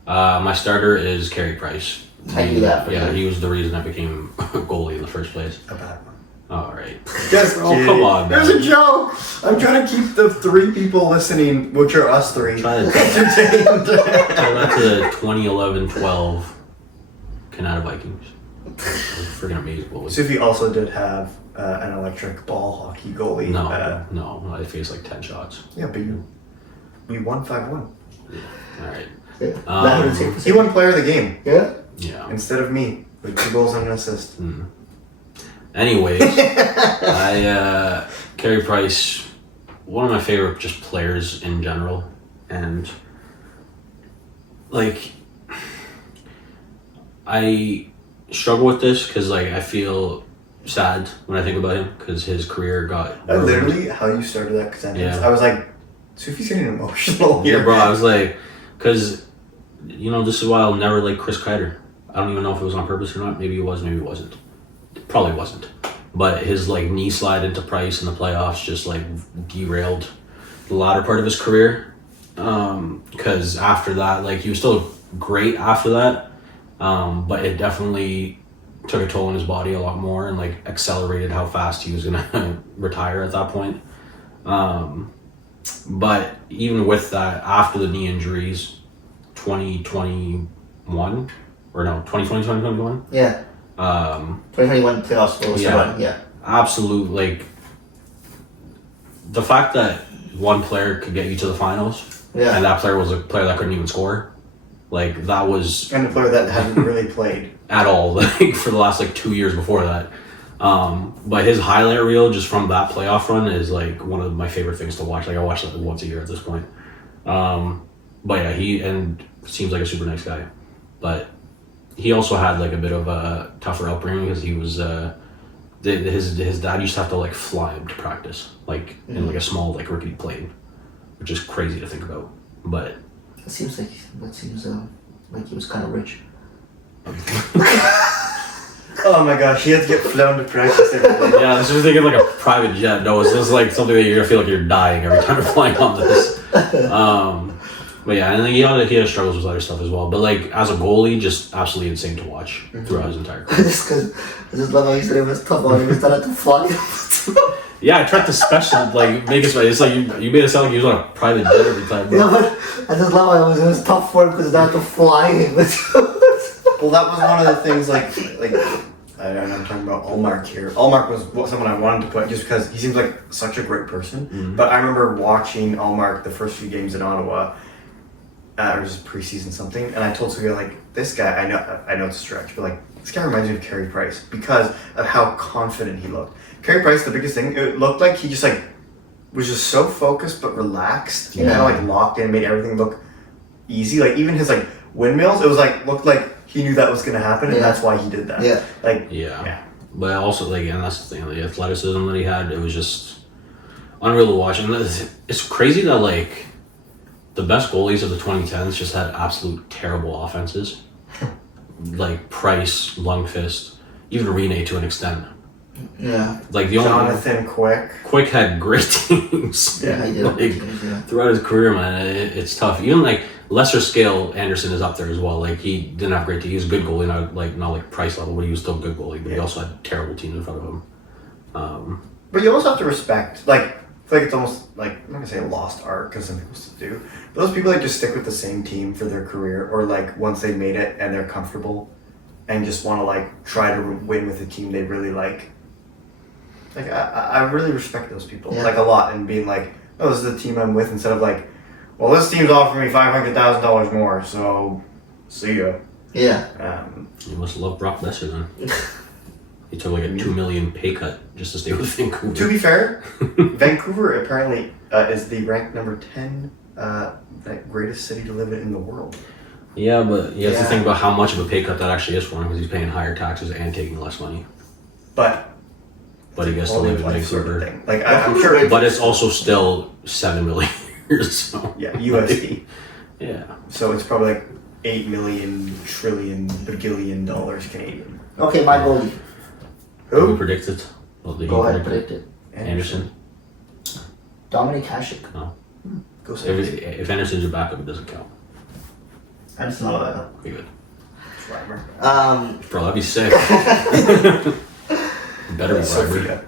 My starter is Carey Price. I knew that. Yeah, he was the reason I became a goalie in the first place. A bad one. All right. Just Oh, kidding. come on, There's man. a joke. I'm trying to keep the 3 people listening, which are us 3, Try to- entertained. So that's the 2011-12 Canada Vikings. That was freaking amazing goalie. Sufi also did have an electric ball hockey goalie. No, I faced 10 shots. Yeah, but we won 5-1. All right. He won player of the game Yeah. Yeah. instead of me with 2 goals and an assist. Anyways, Carey Price, one of my favorite just players in general, and I struggle with this because I feel sad when I think about him because his career got ruined. Literally, how you started that sentence, Yeah. I was like, Sufi's getting emotional here. Yeah, bro, I was because this is why I'll never like Chris Kreider. I don't even know if it was on purpose or not. Maybe it was, maybe it wasn't. Probably wasn't. But his knee slide into Price in the playoffs just derailed the latter part of his career. Because after that, he was still great after that. But it definitely took a toll on his body a lot more and accelerated how fast he was gonna retire at that point. But even with that, after the knee injuries, 2021 or no, 2021. Yeah. 2021 playoffs was Yeah. run. Yeah. Absolute the fact that one player could get you to the finals, Yeah. and that player was a player that couldn't even score, that was And a player that hadn't really played. at all for the last 2 years before that. But his highlight reel just from that playoff run is one of my favorite things to watch. I watch that once a year at this point. But yeah, he seems like a super nice guy, but he also had a bit of a tougher upbringing because he was his dad used to have to fly him to practice in a small rickety plane, which is crazy to think about. But That seems like he was kind of rich. Oh my gosh, he had to get flown to practice every day. yeah, this is thinking a private jet. No, it's just something that you're gonna feel like you're dying every time you're flying on this. But yeah, and he had struggles with other stuff as well. But as a goalie, just absolutely insane to watch throughout his entire career. Just because I just love how you said it was tough on him. He started to fly. Yeah, I tried to special make it so it's like you made it sound like he was on a private jet every time. Bro. Yeah, but I just love how it was tough for him because they had to fly him. Well, that was one of the things, like I don't know, I'm talking about Allmark here. Allmark was someone I wanted to put just because he seems like such a great person. Mm-hmm. But I remember watching Allmark the first few games in Ottawa, or just preseason something, and I told Sophia, like, this guy, I know it's a stretch, but like, this guy reminds me of Carey Price because of how confident he looked. Carey Price, the biggest thing, it looked like he just like was just so focused but relaxed, and kind of like locked in, made everything look easy. Like even his like windmills, it was like looked like he knew that was gonna happen, and that's why he did that. Yeah. Like yeah. But also, like, and that's the thing, the athleticism that he had, it was just unreal to watch. And it's crazy that like the best goalies of the 2010s just had absolute terrible offenses. Like Price, Lundqvist, even Rene to an extent. Yeah. Like the only Jonathan Quick had great teams. Yeah, he did. Like, throughout his career, man, it's tough. Even like lesser scale, Anderson is up there as well. Like he didn't have great teams. He was a good goalie, not like Price level, but he was still a good goalie. But he also had terrible teams in front of him. But you also have to respect, like, I feel like it's almost like, I'm not gonna say a lost art because some people still do. But those people that just stick with the same team for their career, or like once they made it and they're comfortable, and just want to like try to win with a team they really like. Like I really respect those people like a lot, and being like, oh, this is the team I'm with, instead of like, well, this team's offering me $500,000 more, so see ya. Yeah. You must love Brock Lesnar then. He took like a $2 million pay cut just to stay with Vancouver. To be fair, Vancouver apparently is the ranked number 10 greatest city to live in the world. Yeah, but you have to think about how much of a pay cut that actually is for him, because he's paying higher taxes and taking less money. But he gets to live in Vancouver. Thing. Like I'm sure, but it's also still $7 million. So. Yeah, USD. Yeah. So it's probably like 8 million trillion bagillion dollars Canadian. Okay, my goalie. Who? We predicted. Well, Go ahead, predict it. Anderson. Dominik Hasek. No. Go say if Anderson's your backup, it doesn't count. Anderson's not a backup. Okay, good. Reimer. Bro, that'd be sick. Better be Reimer.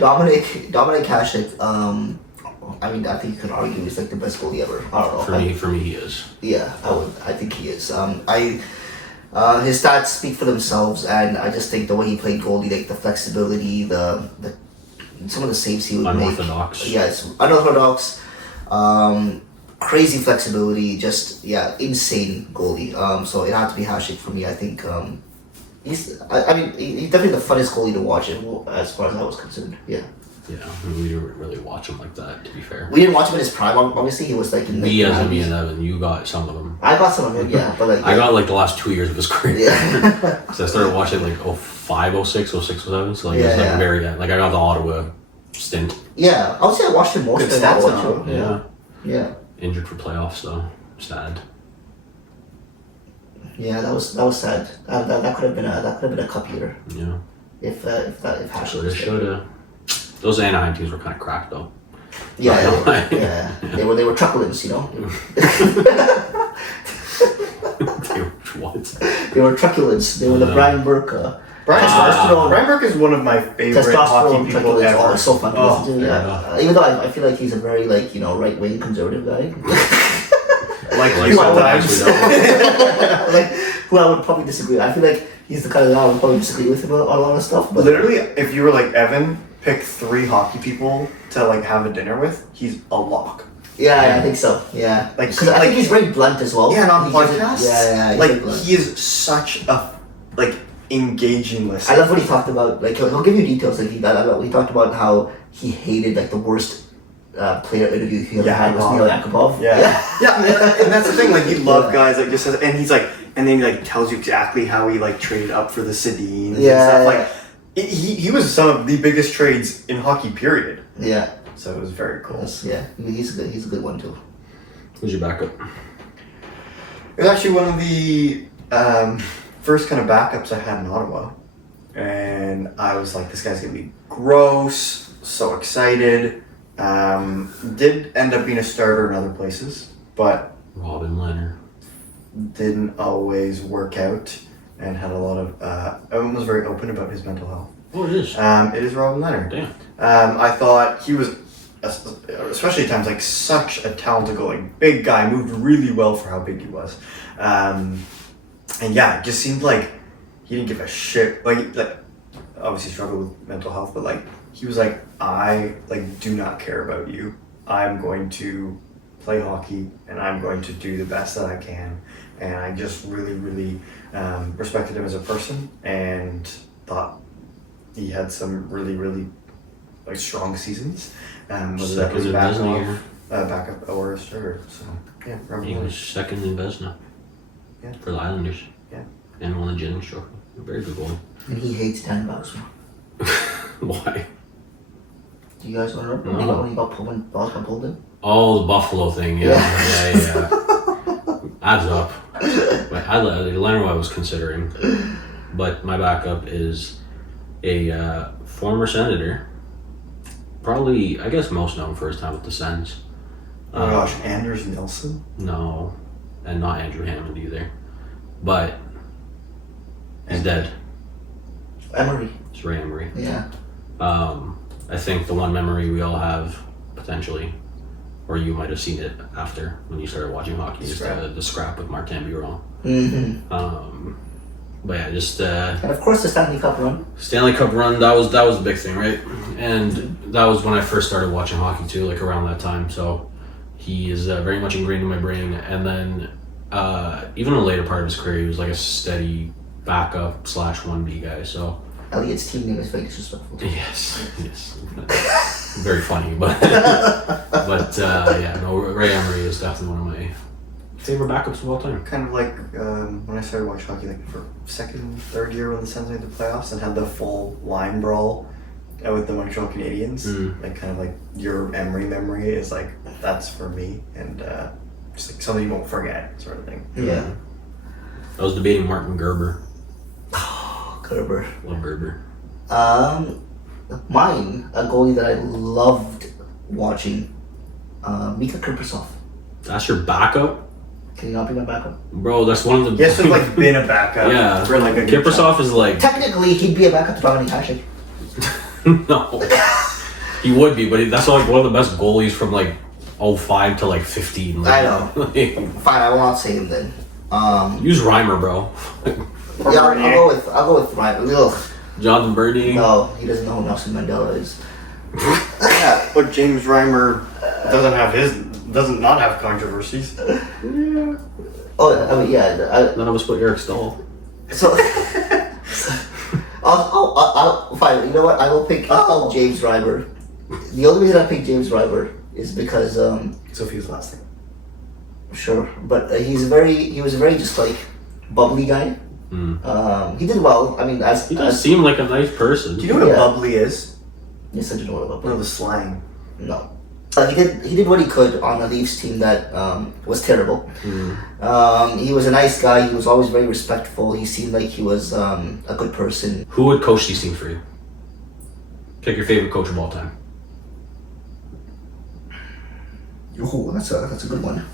Dominik Hasek. I mean, I think you could argue he's like the best goalie ever. I don't know. For me, he is. Yeah, I think he is. His stats speak for themselves, and I just think the way he played goalie, like the flexibility, the some of the saves he would unorthodox. make. Yeah, it's unorthodox. Crazy flexibility, just insane goalie. So it had to be Hasek for me. I think he's definitely the funnest goalie to watch, as far as I was concerned. Yeah. Yeah, we didn't really watch him like that, to be fair. We didn't watch him in his prime. Obviously, he was like in me and Evan, you got some of them. I got some of him, yeah, but like I got like the last 2 years of his career. Yeah. So I started watching like 05, 06, 06, 07. So like it was like very like I got the Ottawa stint. Yeah, I would say I watched him most of the stats time. Yeah. Injured for playoffs, so sad. Yeah, that was sad. That could have been a cup year. Yeah. If Hasek was should. Those Anaheim teams were kind of cracked though. Yeah. They were truculents, you know. They were what? They were truculents. They were the Brian Burke. Brian Burke is one of my favorite hockey people ever. Oh, so fun to listen to. Yeah. Even though I feel like he's a very right wing conservative guy. like who I would probably disagree. I feel like he's the kind of guy I would probably disagree with him on a lot of stuff. But literally, if you were like Evan, pick 3 hockey people to like have a dinner with, he's a lock. Yeah, I think so. Yeah, like because I think he's very blunt as well. Yeah, and on podcasts. Yeah, like he is such a engaging listener. I love what he talked about. Like he'll give you details. Like he talked about how he hated like the worst player interview he ever had was Neil Yakupov. Yeah, and that's the thing. Like he loved guys like just says, and he's like, and then he like tells you exactly how he like traded up for the Sedin and stuff like. He was some of the biggest trades in hockey, period. Yeah. So it was very cool. Yeah, he's a good one too. Who's your backup? It was actually one of the first kind of backups I had in Ottawa. And I was like, this guy's going to be gross, so excited. Did end up being a starter in other places, but Robin Leonard didn't always work out. And had a lot of everyone was very open about his mental health. Oh, it is. It is Robin Leonard. Damn. I thought he was, especially at times, like such a talented goal, like big guy, moved really well for how big he was, and yeah, it just seemed like he didn't give a shit. Like obviously struggled with mental health, but like he was like, I like do not care about you. I'm going to play hockey and I'm going to do the best that I can. And I just really, really respected him as a person and thought he had some really, really like strong seasons. Was that Second in Vesna year. Backup or a starter? So yeah, He was second in Vesna. Yeah. For the Islanders. Yeah. And won the Jennings Trophy. Very good goal. And he hates Dan Bowser. Why? Do you guys remember No. when he got pulled, when Bowser got pulled in? Oh, the Buffalo thing. Yeah. Adds up. But Leonard I was considering. But my backup is a former senator. Probably, I guess, most known for his time with the Sens. Oh my gosh, Anders Nilsson? No, and not Andrew Hammond either. But he's dead. Emery. It's Ray Emery. Yeah. I think the one memory we all have, potentially, or you might have seen it after when you started watching hockey, is the scrap with Martin Biron. Mm-hmm. But yeah, just And of course the Stanley Cup run. Stanley Cup run, that was a big thing, right? And that was when I first started watching hockey too, like around that time. So he is very much ingrained in my brain. And then even in the later part of his career, he was like a steady backup / 1B guy. So Elliot's team name is very disrespectful. yes, very funny, but yeah, no, Ray Emery is definitely one of my favorite backups of all time. Kind of like when I started watching hockey, like for second, third year when the Sens made the playoffs and had the full line brawl with the Montreal Canadiens. Like kind of like your Emery memory is like, that's for me, and just like something you won't forget, sort of thing. Yeah. I was debating Martin Gerber. Gerber. Love Gerber. Mine, a goalie that I loved watching, Mika Kriprasov. That's your backup? Can you not be my backup? Bro, that's one of the... He has to have like been a backup. Yeah. For like a good Kiprasov is like... Technically, he'd be a backup to Dominic Hasek. No. He would be, but that's like one of the best goalies from like 05 to like 15. Like, I know. Fine, I will not say him then. Use Reimer, bro. Yeah, I'll go with Ryan. Ugh. Jonathan Bernier. No, he doesn't know who Nelson Mandela is. Yeah, but James Reimer doesn't not have controversies. Yeah. Oh, I mean, yeah. None of us put Eric Stahl. So, I'll fine. You know what? I will pick James Reimer. The only reason I picked James Reimer is because Sophie's last name. sure, but he was a very just like bubbly guy. He did well. I mean, He does seem like a nice person. Do you know what a bubbly is? Yes, I do know what a bubbly. One of the slang. No. He did what he could on a Leafs team that was terrible. He was a nice guy. He was always very respectful. He seemed like he was a good person. Who would coach these teams for you? Pick your favorite coach of all time. Oh, that's a good one.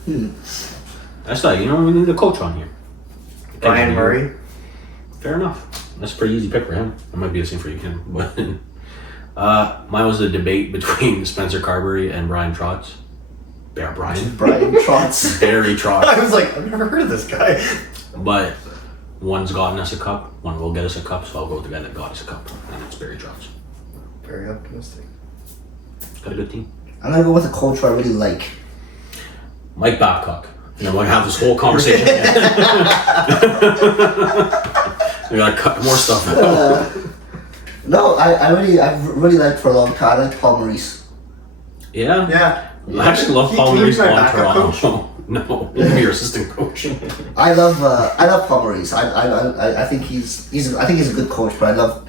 That's not, we need a coach on here. Brian Murray. Fair enough. That's a pretty easy pick for him. That might be the same for you, Kim. But mine was a debate between Spencer Carberry and Brian Trotz. Brian Trotz. Barry Trotz. I was like, I've never heard of this guy. But one's gotten us a cup, one will get us a cup, so I'll go with the guy that got us a cup, and it's Barry Trotz. Very optimistic. Got a good team. I'm gonna go with a coach who I really like. Mike Babcock. And then we're gonna have this whole conversation again. We gotta cut more stuff out. No, I've really liked for a long time. I like Paul Maurice. Yeah? Yeah. I actually love Paul Can you Maurice be my on backup Toronto. coach? No, you can be your assistant coach. I love Paul Maurice. I think he's a good coach, but I love.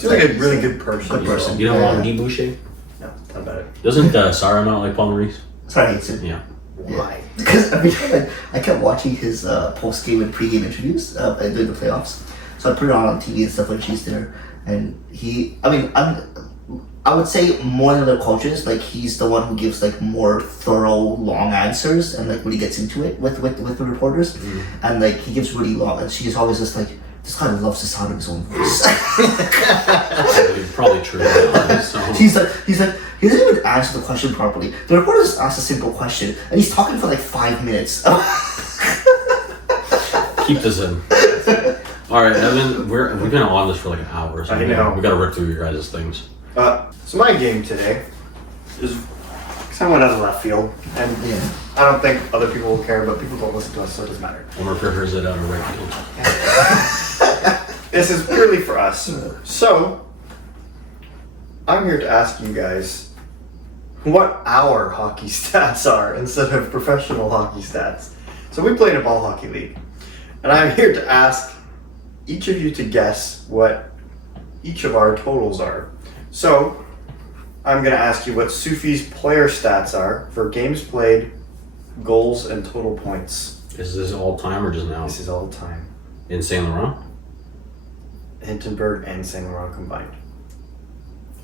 He's like a really good person. Good person. You don't Yeah. want Guy Boucher? No, not about it. Doesn't Sarah not like Paul Maurice? Sorry, hates him. Yeah. Why? Because every time I kept watching his post-game and pre-game interviews during the playoffs. So I put it on TV and stuff when she's there. And I would say more than other coaches, like he's the one who gives like more thorough, long answers and like really gets into it with the reporters. And like he gives really long, and she's always just like, This guy loves the sound of his own voice. Probably true. So. He's like, he doesn't even answer the question properly. The reporter just asked a simple question, and he's talking for like 5 minutes. Keep this in. All right, Evan, we've been on this for like an hour, so I know. we got to rip through your guys' things. So my game today is somewhat out of left field, and Yeah. I don't think other people will care, but people don't listen to us, so it doesn't matter. Omar prefers it out of right field. This is purely for us. So, I'm here to ask you guys what our hockey stats are instead of professional hockey stats. So we play in a ball hockey league, and I'm here to ask each of you to guess what each of our totals are. So, I'm going to ask you what Sufi's player stats are for games played, goals, and total points. Is this all time or just now? This is all time. In Saint Laurent? Hindenburg and Saint Laurent combined.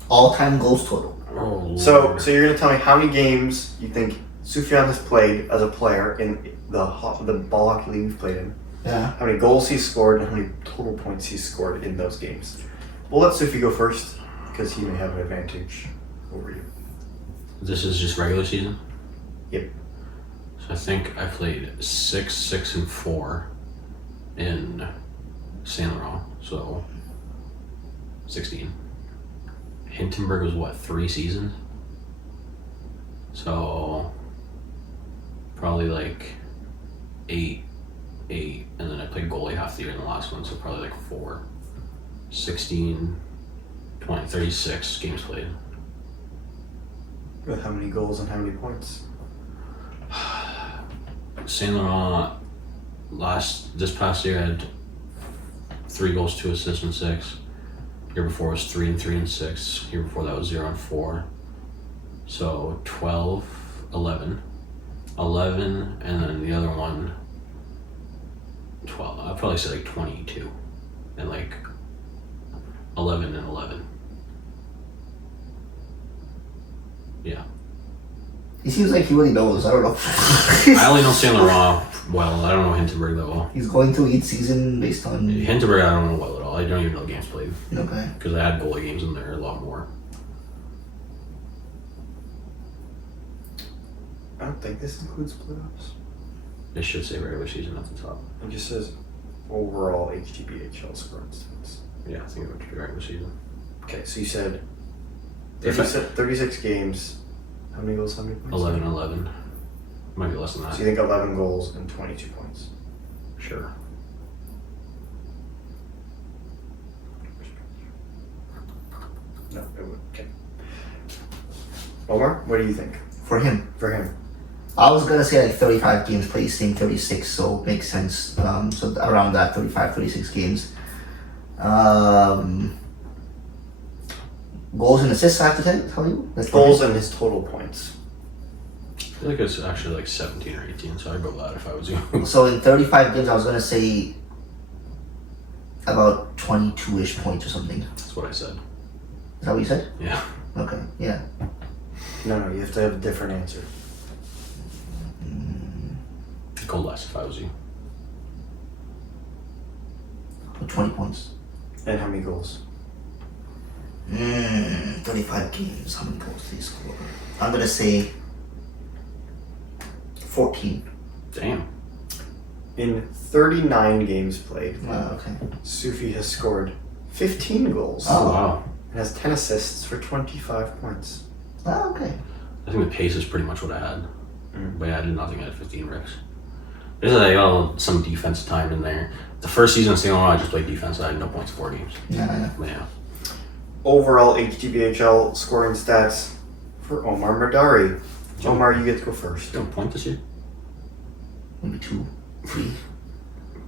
All-time goals total. Oh, So Lord. you're gonna tell me how many games you think Sufjan has played as a player in the ball hockey league you've played in, Yeah. how many goals he's scored, and how many total points he's scored in those games. We'll let Sufi go first because he may have an advantage over you. This is just regular season? Yep. So I think I played 6, 6, and 4 in Saint Laurent, so 16. Hindenburg was what, 3 seasons? So probably like 8, and then I played goalie half the year in the last one, so probably like 4. 16, 20, 36 games played. With how many goals and how many points? Saint Laurent this past year had 3 goals, 2 assists, and 6. Year before was 3 and 3 and 6. Year before that was 0 and 4. So 12, 11, 11, and then the other one 12. I'd probably say like 22, and like 11 and 11. Yeah. He seems like he really knows. I don't know. I only know Saint Laurent well. I don't know Hindenburg that well. He's going through each season based on. Hindenburg I don't know well at all. I don't even know games played Okay. because I had goalie games in there a lot more. I don't think this includes playoffs. It should say regular season at the top. It just says overall HTBHL score instance. Yeah, I think it would be regular season. Okay, so you said If I- 36 games. How many goals, how many points? 11, 11. Might be less than So that. you think 11 goals and 22 points. Sure. No, it would. Okay. Omar, what do you think For him, for him? I was gonna say like 35 games played, saying 36, so it makes sense. So around that 35, 36 games. Goals and assists, I have to tell you. That's for Goals him. and his total points. I feel like it's actually like 17 or 18, so I'd go that if I was you. So in 35 games, I was gonna say about 22-ish points or something. Is That's what I said. that what you said? Yeah. Okay, yeah. No, you have to have a different answer. I'd go less if I was you. 20 points. And how many goals? 35 games. How many goals did he score? I'm gonna say 14. Damn. In 39 games played, Okay. Sufi has scored 15 goals Oh. Wow. and has 10 assists for 25 points. Okay. I think the pace is pretty much what I had. Mm. But yeah, I did nothing. I had 15 ricks. There's like some defense time in there. The first season of St. Laurent, I just played defense. I had no points, 4 games. Yeah. But yeah. Overall HTBHL scoring stats for Omar Madari. Omar, you get to go first. You don't point this year? Maybe 2, 3.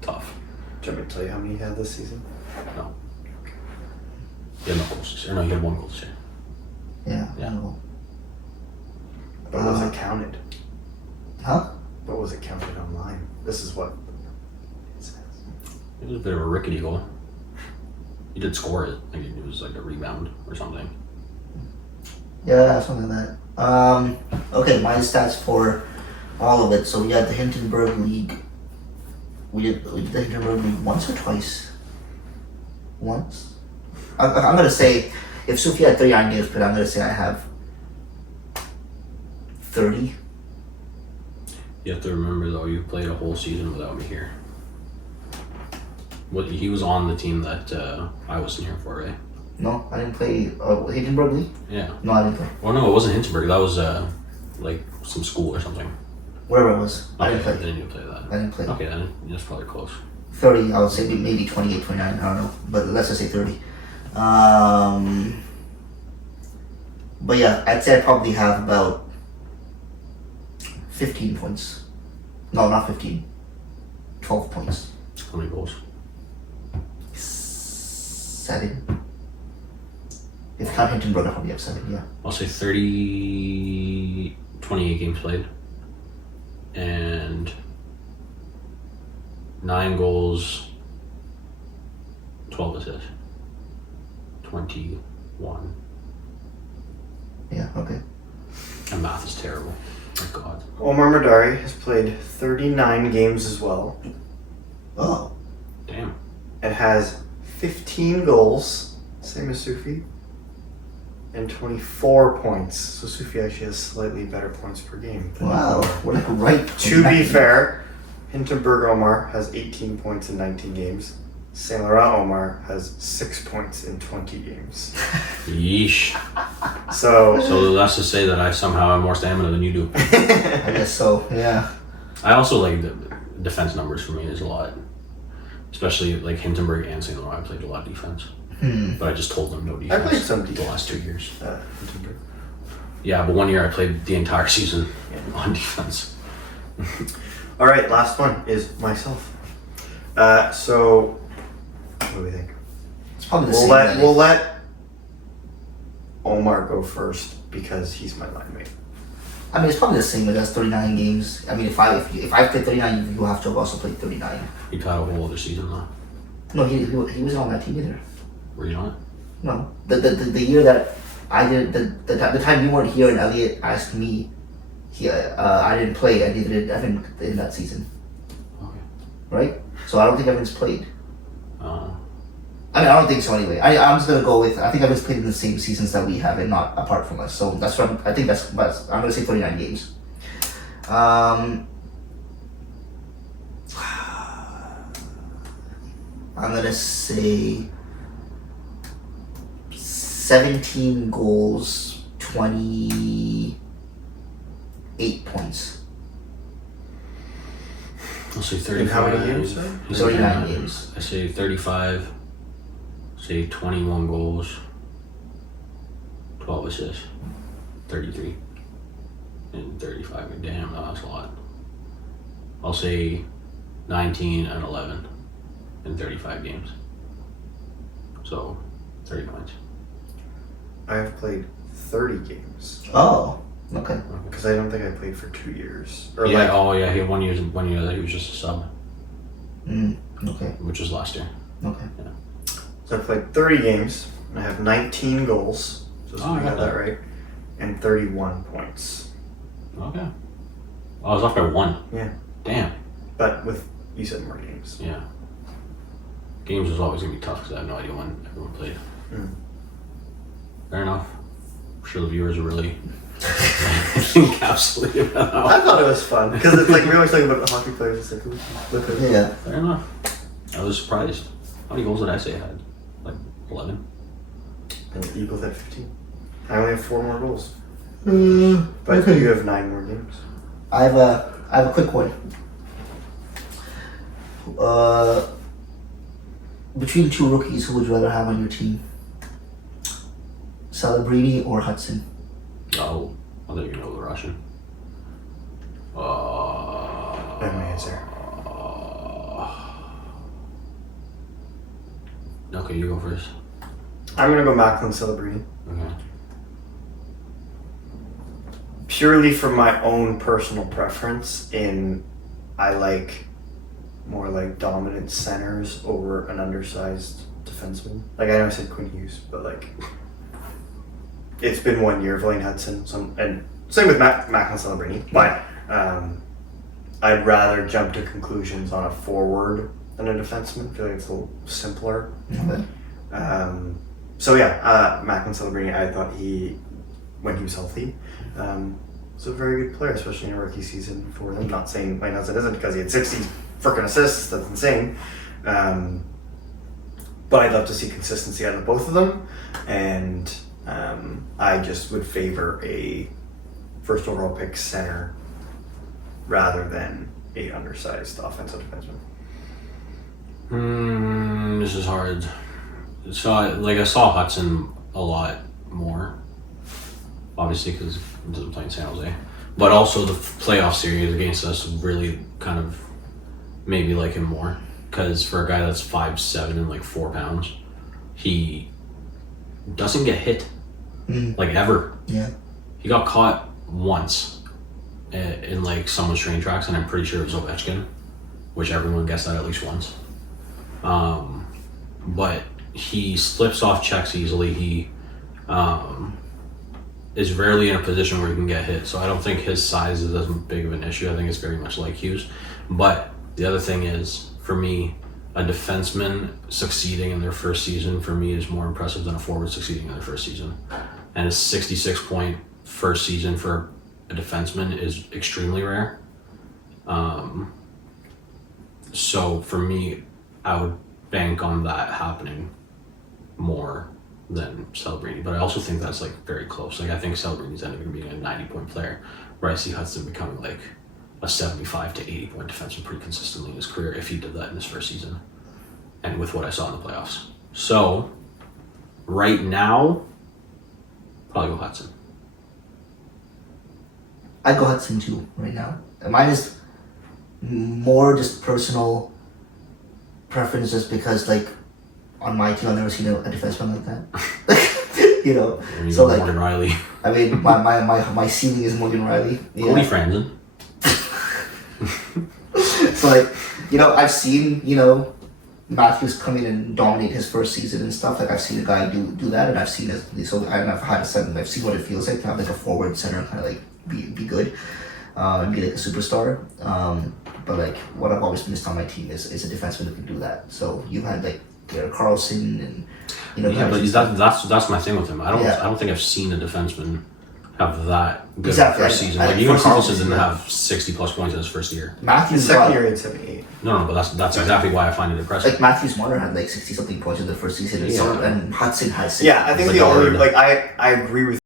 Tough. Do you want me to tell you how many he had this season? No. You had no goals this year. No, you had 1 goal this year. Yeah. Yeah. No. But was it counted? Huh? But was it counted online? This is what it says. It was a bit of a rickety goal. You did score it. Like it was like a rebound or something. Yeah, something like that. Okay, my stats for all of it. So we had the Hindenburg League. We did the Hindenburg League once or twice. once. I'm gonna say, if Sufi had 39 games played, I'm gonna say I have 30. You have to remember though, you played a whole season without me here. He was on the team that I wasn't here for, right? No, I didn't play Hindenburg League. Yeah. No, I didn't play. Well, no, it wasn't Hindenburg. That was like some school or something. Wherever it was, I didn't play. Then you play that. I didn't play. Okay, then that's probably close. 30, I would say maybe 28, 29, I don't know. But let's just say 30. But yeah, I'd say I probably have about 15 points. No, not 15. 12 points. How many goals? 7. If count Hindenburg, I probably have 7, yeah. I'll say 28 games played. And 9 goals, 12 assists. 21. Yeah, okay. And math is terrible. My God. Omar Madari has played 39 games as well. Oh. Damn. It has 15 goals, same as Sufi, and 24 points. So Sufi actually has slightly better points per game. than Wow. Omar. We're like right. To be fair, Hindenburg Omar has 18 points in 19 games. Saint Laurent Omar has 6 points in 20 games. Yeesh. So So that's to say that I somehow have more stamina than you do. I guess so, yeah. I also like the defense numbers for me is a lot. Especially like Hindenburg and St. Laurent, I played a lot of defense. But I just told them no defense. I played some the defense. last 2 years. Hindenburg. Yeah, but 1 year I played the entire season on defense. All right, last one is myself. So what do we think? It's probably the We'll same. let really. we'll let Omar go first because he's my line mate. I mean, it's probably the same. It has 39 games. I mean, if I played 39, you have to have also played 39. He had a whole other season though. No, he wasn't on that team either. Were you not? No, the year that I did the time you weren't here and Elliot asked me, I didn't play. I neither did Evan in that season. Okay. Right? So I don't think Evan's played. Uh, I mean, I don't think so anyway. I'm just gonna go with. I think Evan's played in the same seasons that we have, and not apart from us. So that's what I think. That's I'm gonna say 39 games. I'm gonna say 17 goals, 28 points. I'll say In 35. how many games, sorry? 39 games. I say 35. Say 21 goals. 12 assists. 33. And 35. Damn, that's a lot. I'll say 19 and 11 in 35 games. So 30 points. I have played 30 games Oh, okay. because I don't think I played for 2 years. Or Yeah, like oh yeah, he had 1 year that he was just a sub, Okay. which was last year. Okay. so I played 30 games and I have 19 goals. Just so Oh, I we got got that that. right. And 31 points. Okay. I was off by 1. Yeah. Damn. But with you said more games. Yeah. Games was always gonna be tough because I have no idea when everyone played. Mm. Fair enough. I'm sure the viewers are really encapsulated that I out. thought it was fun because it's like we always talk about the hockey players. It's like look at Yeah. Fair enough. I was surprised. How many goals did I say I had? Like 11? and you both had 15. I only have 4 more goals, but okay. you have 9 more games. I have a quick one. Between 2 rookies, who would you rather have on your team? Celebrini or Hudson? Oh, I thought you know the Russian. I have my answer. Okay, you go first. I'm gonna go Macklin Celebrini. Okay. Purely from my own personal preference I like more like dominant centers over an undersized defenseman. Like I know I said Quinn Hughes, but like it's been 1 year of Lane Hudson, and same with Macklin Celebrini. But I'd rather jump to conclusions on a forward than a defenseman. I feel like it's a little simpler. Okay. Macklin Celebrini, I thought when he was healthy, was a very good player, especially in a rookie season for them. Not saying Mike Nelson isn't, because he had 60 freaking assists. That's insane. But I'd love to see consistency out of both of them, and I just would favor a first overall pick center rather than a undersized offensive defenseman. This is hard. So I saw Hudson a lot more, obviously because he doesn't play in San Jose, but also the playoff series against us really kind of made me like him more, because for a guy that's 5'7" and like 4 pounds, he doesn't get hit like ever. Yeah. He got caught once in like someone's train tracks, and I'm pretty sure it was Ovechkin, which everyone gets that at least once. But he slips off checks easily. He is rarely in a position where he can get hit, so I don't think his size is as big of an issue. I think it's very much like Hughes. But the other thing is, for me, a defenseman succeeding in their first season for me is more impressive than a forward succeeding in their first season. And a 66-point first season for a defenseman is extremely rare. So for me, I would bank on that happening more than Celebrini. But I also think that's like very close. Like I think Celebrini's ended up being a 90-point player, where I see Hudson becoming like a 75 to 80-point defenseman pretty consistently in his career if he did that in his first season, and with what I saw in the playoffs. So right now, probably go Hudson. I'd go Hudson too right now. Mine is more just personal preference, just because like on my team I've never seen a defenseman like that. You know, so like Morgan Riley. I mean, my ceiling is Morgan Riley. Yeah. Cody Franzen. So like, you know, I've seen, you know, Matthews come in and dominate his first season and stuff. Like I've seen a guy do that, and I've seen it. So I've had a second. I've seen what it feels like to have like a forward center kind of like be good, and be like a superstar. But like what I've always missed on my team is a defenseman who can do that. So you had like Garrett Carlson, and you know. Yeah, but that's my thing with him. I don't think I've seen a defenseman have that good first season. Like even Carlson didn't have 60+ points in his first year. Matthews His second year he had 78. No, but that's exactly why I find it impressive. Like Matthews Marner had like 60-something points in the first season, and Hudson had 60. Yeah, I think Like the only Arda. like I agree with